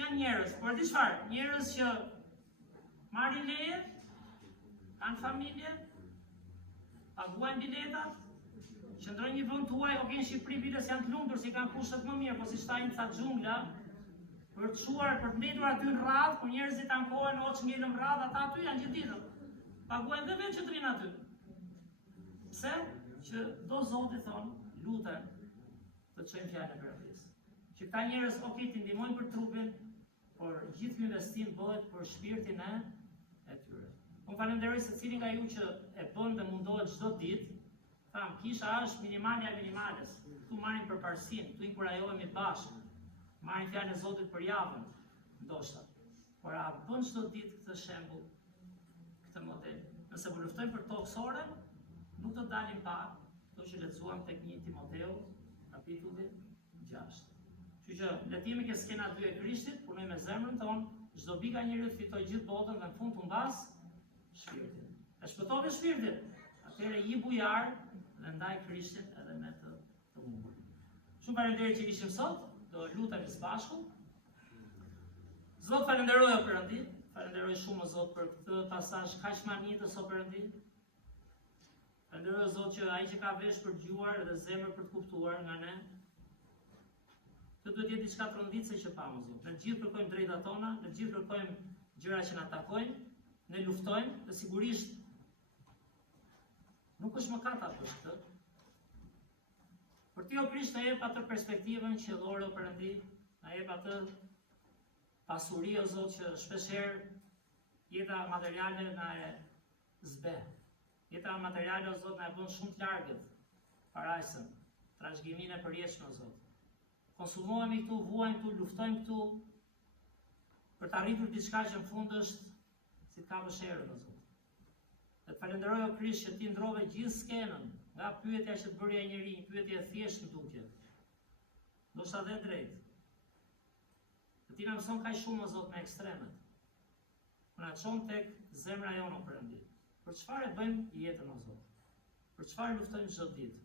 janë njerëz, por di çfarë? Njerëz që marrin leje, kanë familje, paguajnë biletat, qëndrojnë një vend tuaj, ok, në Shqipëri biles janë të lumtur, si kanë kushtet më mirë, po si shtajnë ca xhungla, për të shuar, për të mbetur aty në radhë, kur njerëzit ankohen, oç ngelen radhë, ata aty janë gjithë ditën. Paguajnë dhe vetë që të vinë aty. Pse? Që do Zoti thonë, lutem të çojmë fjalën e Perëndisë. Që këta njerëz t'i ndihmojnë për trupin, por gjithë ky investim bëhet për shpirtin e tyre. Unë falenderoj secilin nga ju që e bën dhe mundohet çdo ditë. Tham, kisha është minimale e minimales. Këtu marrim përparësinë, këtu inkurajohemi bashkë. Marrim fjalën e Zotit për javën, ndoshta. Por a bën çdo ditë këtë shembull, këtë model? Nëse po luftojmë për toksore, nuk do dalim pa ato që lexuam tek 1 Timoteu, kapitulli 6. Kështu që le të jemi ke skena 2 e Krishtit, punoj me zemrën tonë, çdo bika njeriu fitoj gjithë botën dhe në fund të mbas shpirtin. E shpëtove shpirtin, atëherë i bujar dhe ndaj Krishtit edhe me të humbur. Shumë faleminderit që ishim sot, do lutemi së bashku. Zot falenderoj o Perëndi, falenderoj shumë o Zot për këtë pasazh kaq manitës o Perëndi. Falenderoj o Zot që ai që ka vesh për dëgjuar dhe zemër për të kuptuar nga ne, të duhet jetë diçka të rënditse që pamë, Zot. Ne gjithë kërkojmë drejtat tona, ne gjithë kërkojmë gjëra që na takojnë, ne luftojmë dhe sigurisht nuk është mëkat apo këtë. Por ti o Krisht na jep atë perspektivën qiellore o Perëndi, na jep atë pasuri o Zot që shpeshherë jeta materiale na e zbe. Jeta materiale o Zot na e bën shumë të largët parajsën, trashëgiminë e përjetshme o Zot. Konsumohemi këtu, vuajmë këtu, luftojmë këtu për të arritur diçka që në fund është si të kapësh erën o Zot. Dhe të falenderoj o Krisht që ti ndrove gjithë skenën nga pyetja që të bëri ai njeri, një pyetje e thjeshtë në dukje. Ndoshta dhe drejt. Dhe ti na mëson kaq shumë o Zot me ekstremet. Na çon tek zemra jonë o Perëndi. Për çfarë bëjmë jetën o Zot? Për çfarë luftojmë çdo ditë?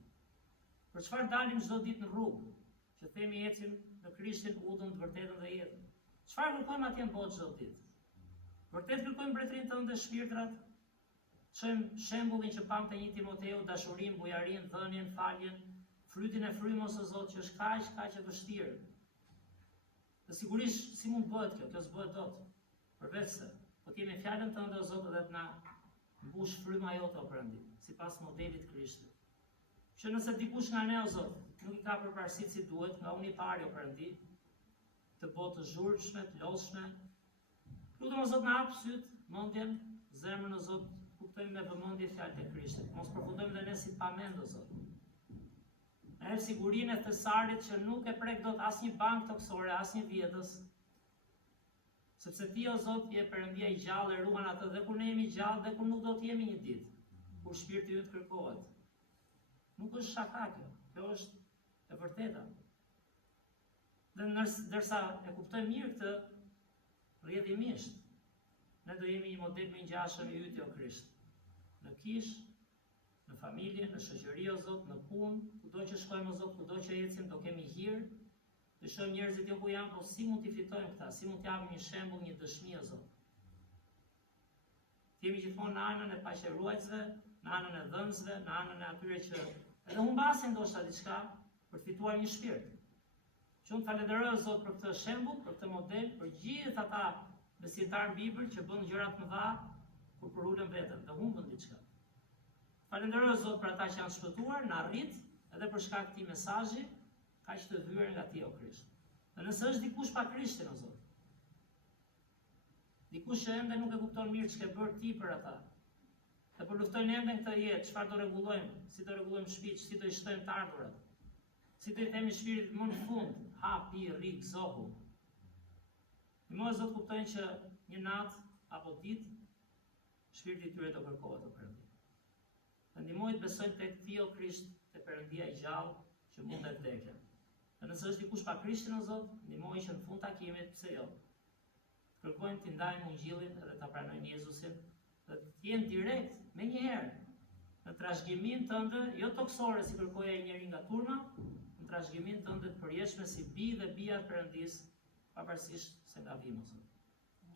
Për çfarë dalim çdo ditë në rrugë? Që themi ecim në Krishtin, udhën, të vërtetën dhe jetën. Çfarë kërkojmë atje në botë çdo ditë? Vërtet kërkojmë mbretërinë tënde shpirtrat? Çojmë shembullin që pam te 1 Timoteu, dashurinë, bujarinë, dhënien, faljen, frytin e frymës së Zotit që është kaq e vështirë. Dhe sigurisht si mund bëhet kjo? Kjo s'bëhet dot. Përveç se po të jemi fjalën tënde o Zot dhe të na mbush fryma jote o Perëndi, sipas modelit të Krishtit. Që nëse dikush nga ne o Zot nuk i ka përparësitë si duhet, nga unë i pari o Perëndi, të botë të zhurshme, të lodhshme, lutem o Zot na hap syt, mendjen, zemrën o Zot, kuptojmë me vëmendje fjalët e Krishtit. Mos përfundojmë dhe ne si pamend o Zot. Na jep sigurinë e thesarit që nuk e prek dot asnjë bank toksore, asnjë vjetës. Sepse ti o Zot je Perëndia i gjallë, e ruan atë dhe kur ne jemi gjallë dhe kur nuk do të jemi një ditë, kur shpirti yt kërkohet. Nuk është shaka kjo, kjo është e vërteta. Dhe ndërsa e kuptojmë mirë këtë, rrjedhimisht, ne do jemi një model më i ngjashëm i yt o Krisht. Në kish, në familje, në shoqëri o Zot, në punë, kudo që shkojmë o Zot, kudo që ecim, do kemi hir. Dhe shohim njerëzit jo ku janë, po si mund t'i fitojmë këta, si mund t'japim një shembull, një dëshmi o Zot. Jemi gjithmonë në anën e paqëruesve, në anën e dhënësve, në anën e atyre që edhe humbasin ndoshta diçka për të fituar një shpirt. Që unë falenderoj o Zot për këtë shembull, për këtë model, për gjithë ata besimtarë Bibël që bën gjëra të mëdha kur përulën veten dhe humbën diçka. Falenderoj o Zot për ata që janë shpëtuar, na rrit edhe për shkak të këtij mesazhi kaq të vyer nga ti o Krisht. Dhe nëse është dikush pa Krishtin o Zot, dikush që ende nuk e kupton mirë ç'ke bërë ti për ata, dhe po luftojnë ende këtë jetë, çfarë do rregullojmë, si do rregullojmë shtëpitë, si do i shtojmë të ardhurat, si do i themi shpirtit më në fund, ha, pi, rri, gëzohu. Në më Zot kuptojnë që një natë apo ditë, shpirti i tyre do kërkohet o Perëndi. Dhe ndihmojnë besojnë tek ti o Krisht, te Perëndia i gjallë që mund të vdekë. Dhe nëse është dikush pa Krishtin o Zot, ndihmojnë që në fund takimit, pse jo, të kërkojnë t'i ndajnë ungjillin dhe ta pranojnë Jezusin, dhe të jenë direkt me njëherë në trashëgiminë tënde, jo toksore si kërkoi ai njeri nga turma, në trashëgiminë tënde të përjetshme si bi dhe bija të Perëndisë, pavarësisht se gabim o Zot.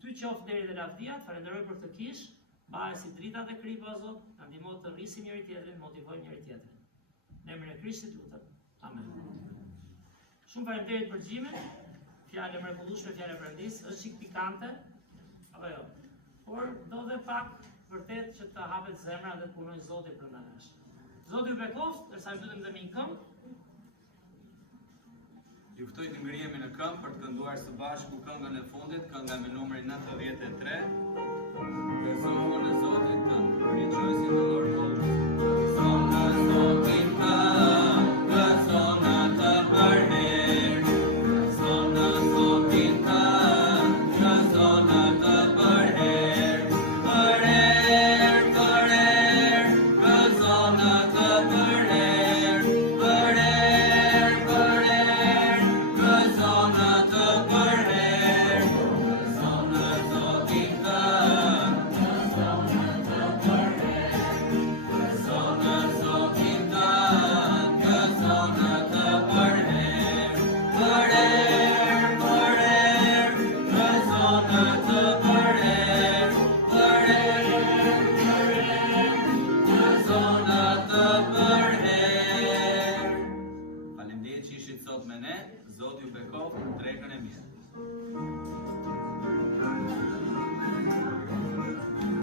Ty qoftë deri dhe lavdia, të falenderoj për këtë kish, baje si drita dhe kripa o Zot, na ndihmo të rrisim njëri tjetrin, motivojmë njëri tjetrin. Në emrin e Krishtit lutem. Amen. Shumë faleminderit për xhimin. fjalë e mrekullueshme, fjalë e Perëndis, është çik pikante, apo jo? Por do dhe pak vërtet që të hapet zemra dhe të punojë Zoti brenda nesh. Zoti ju bekoft, ndërsa ju lutem dhe me një këngë. Ju ftoj të ngrihemi në këmbë për të kënduar së bashku këngën e fundit, kënga me numrin 93. Besoj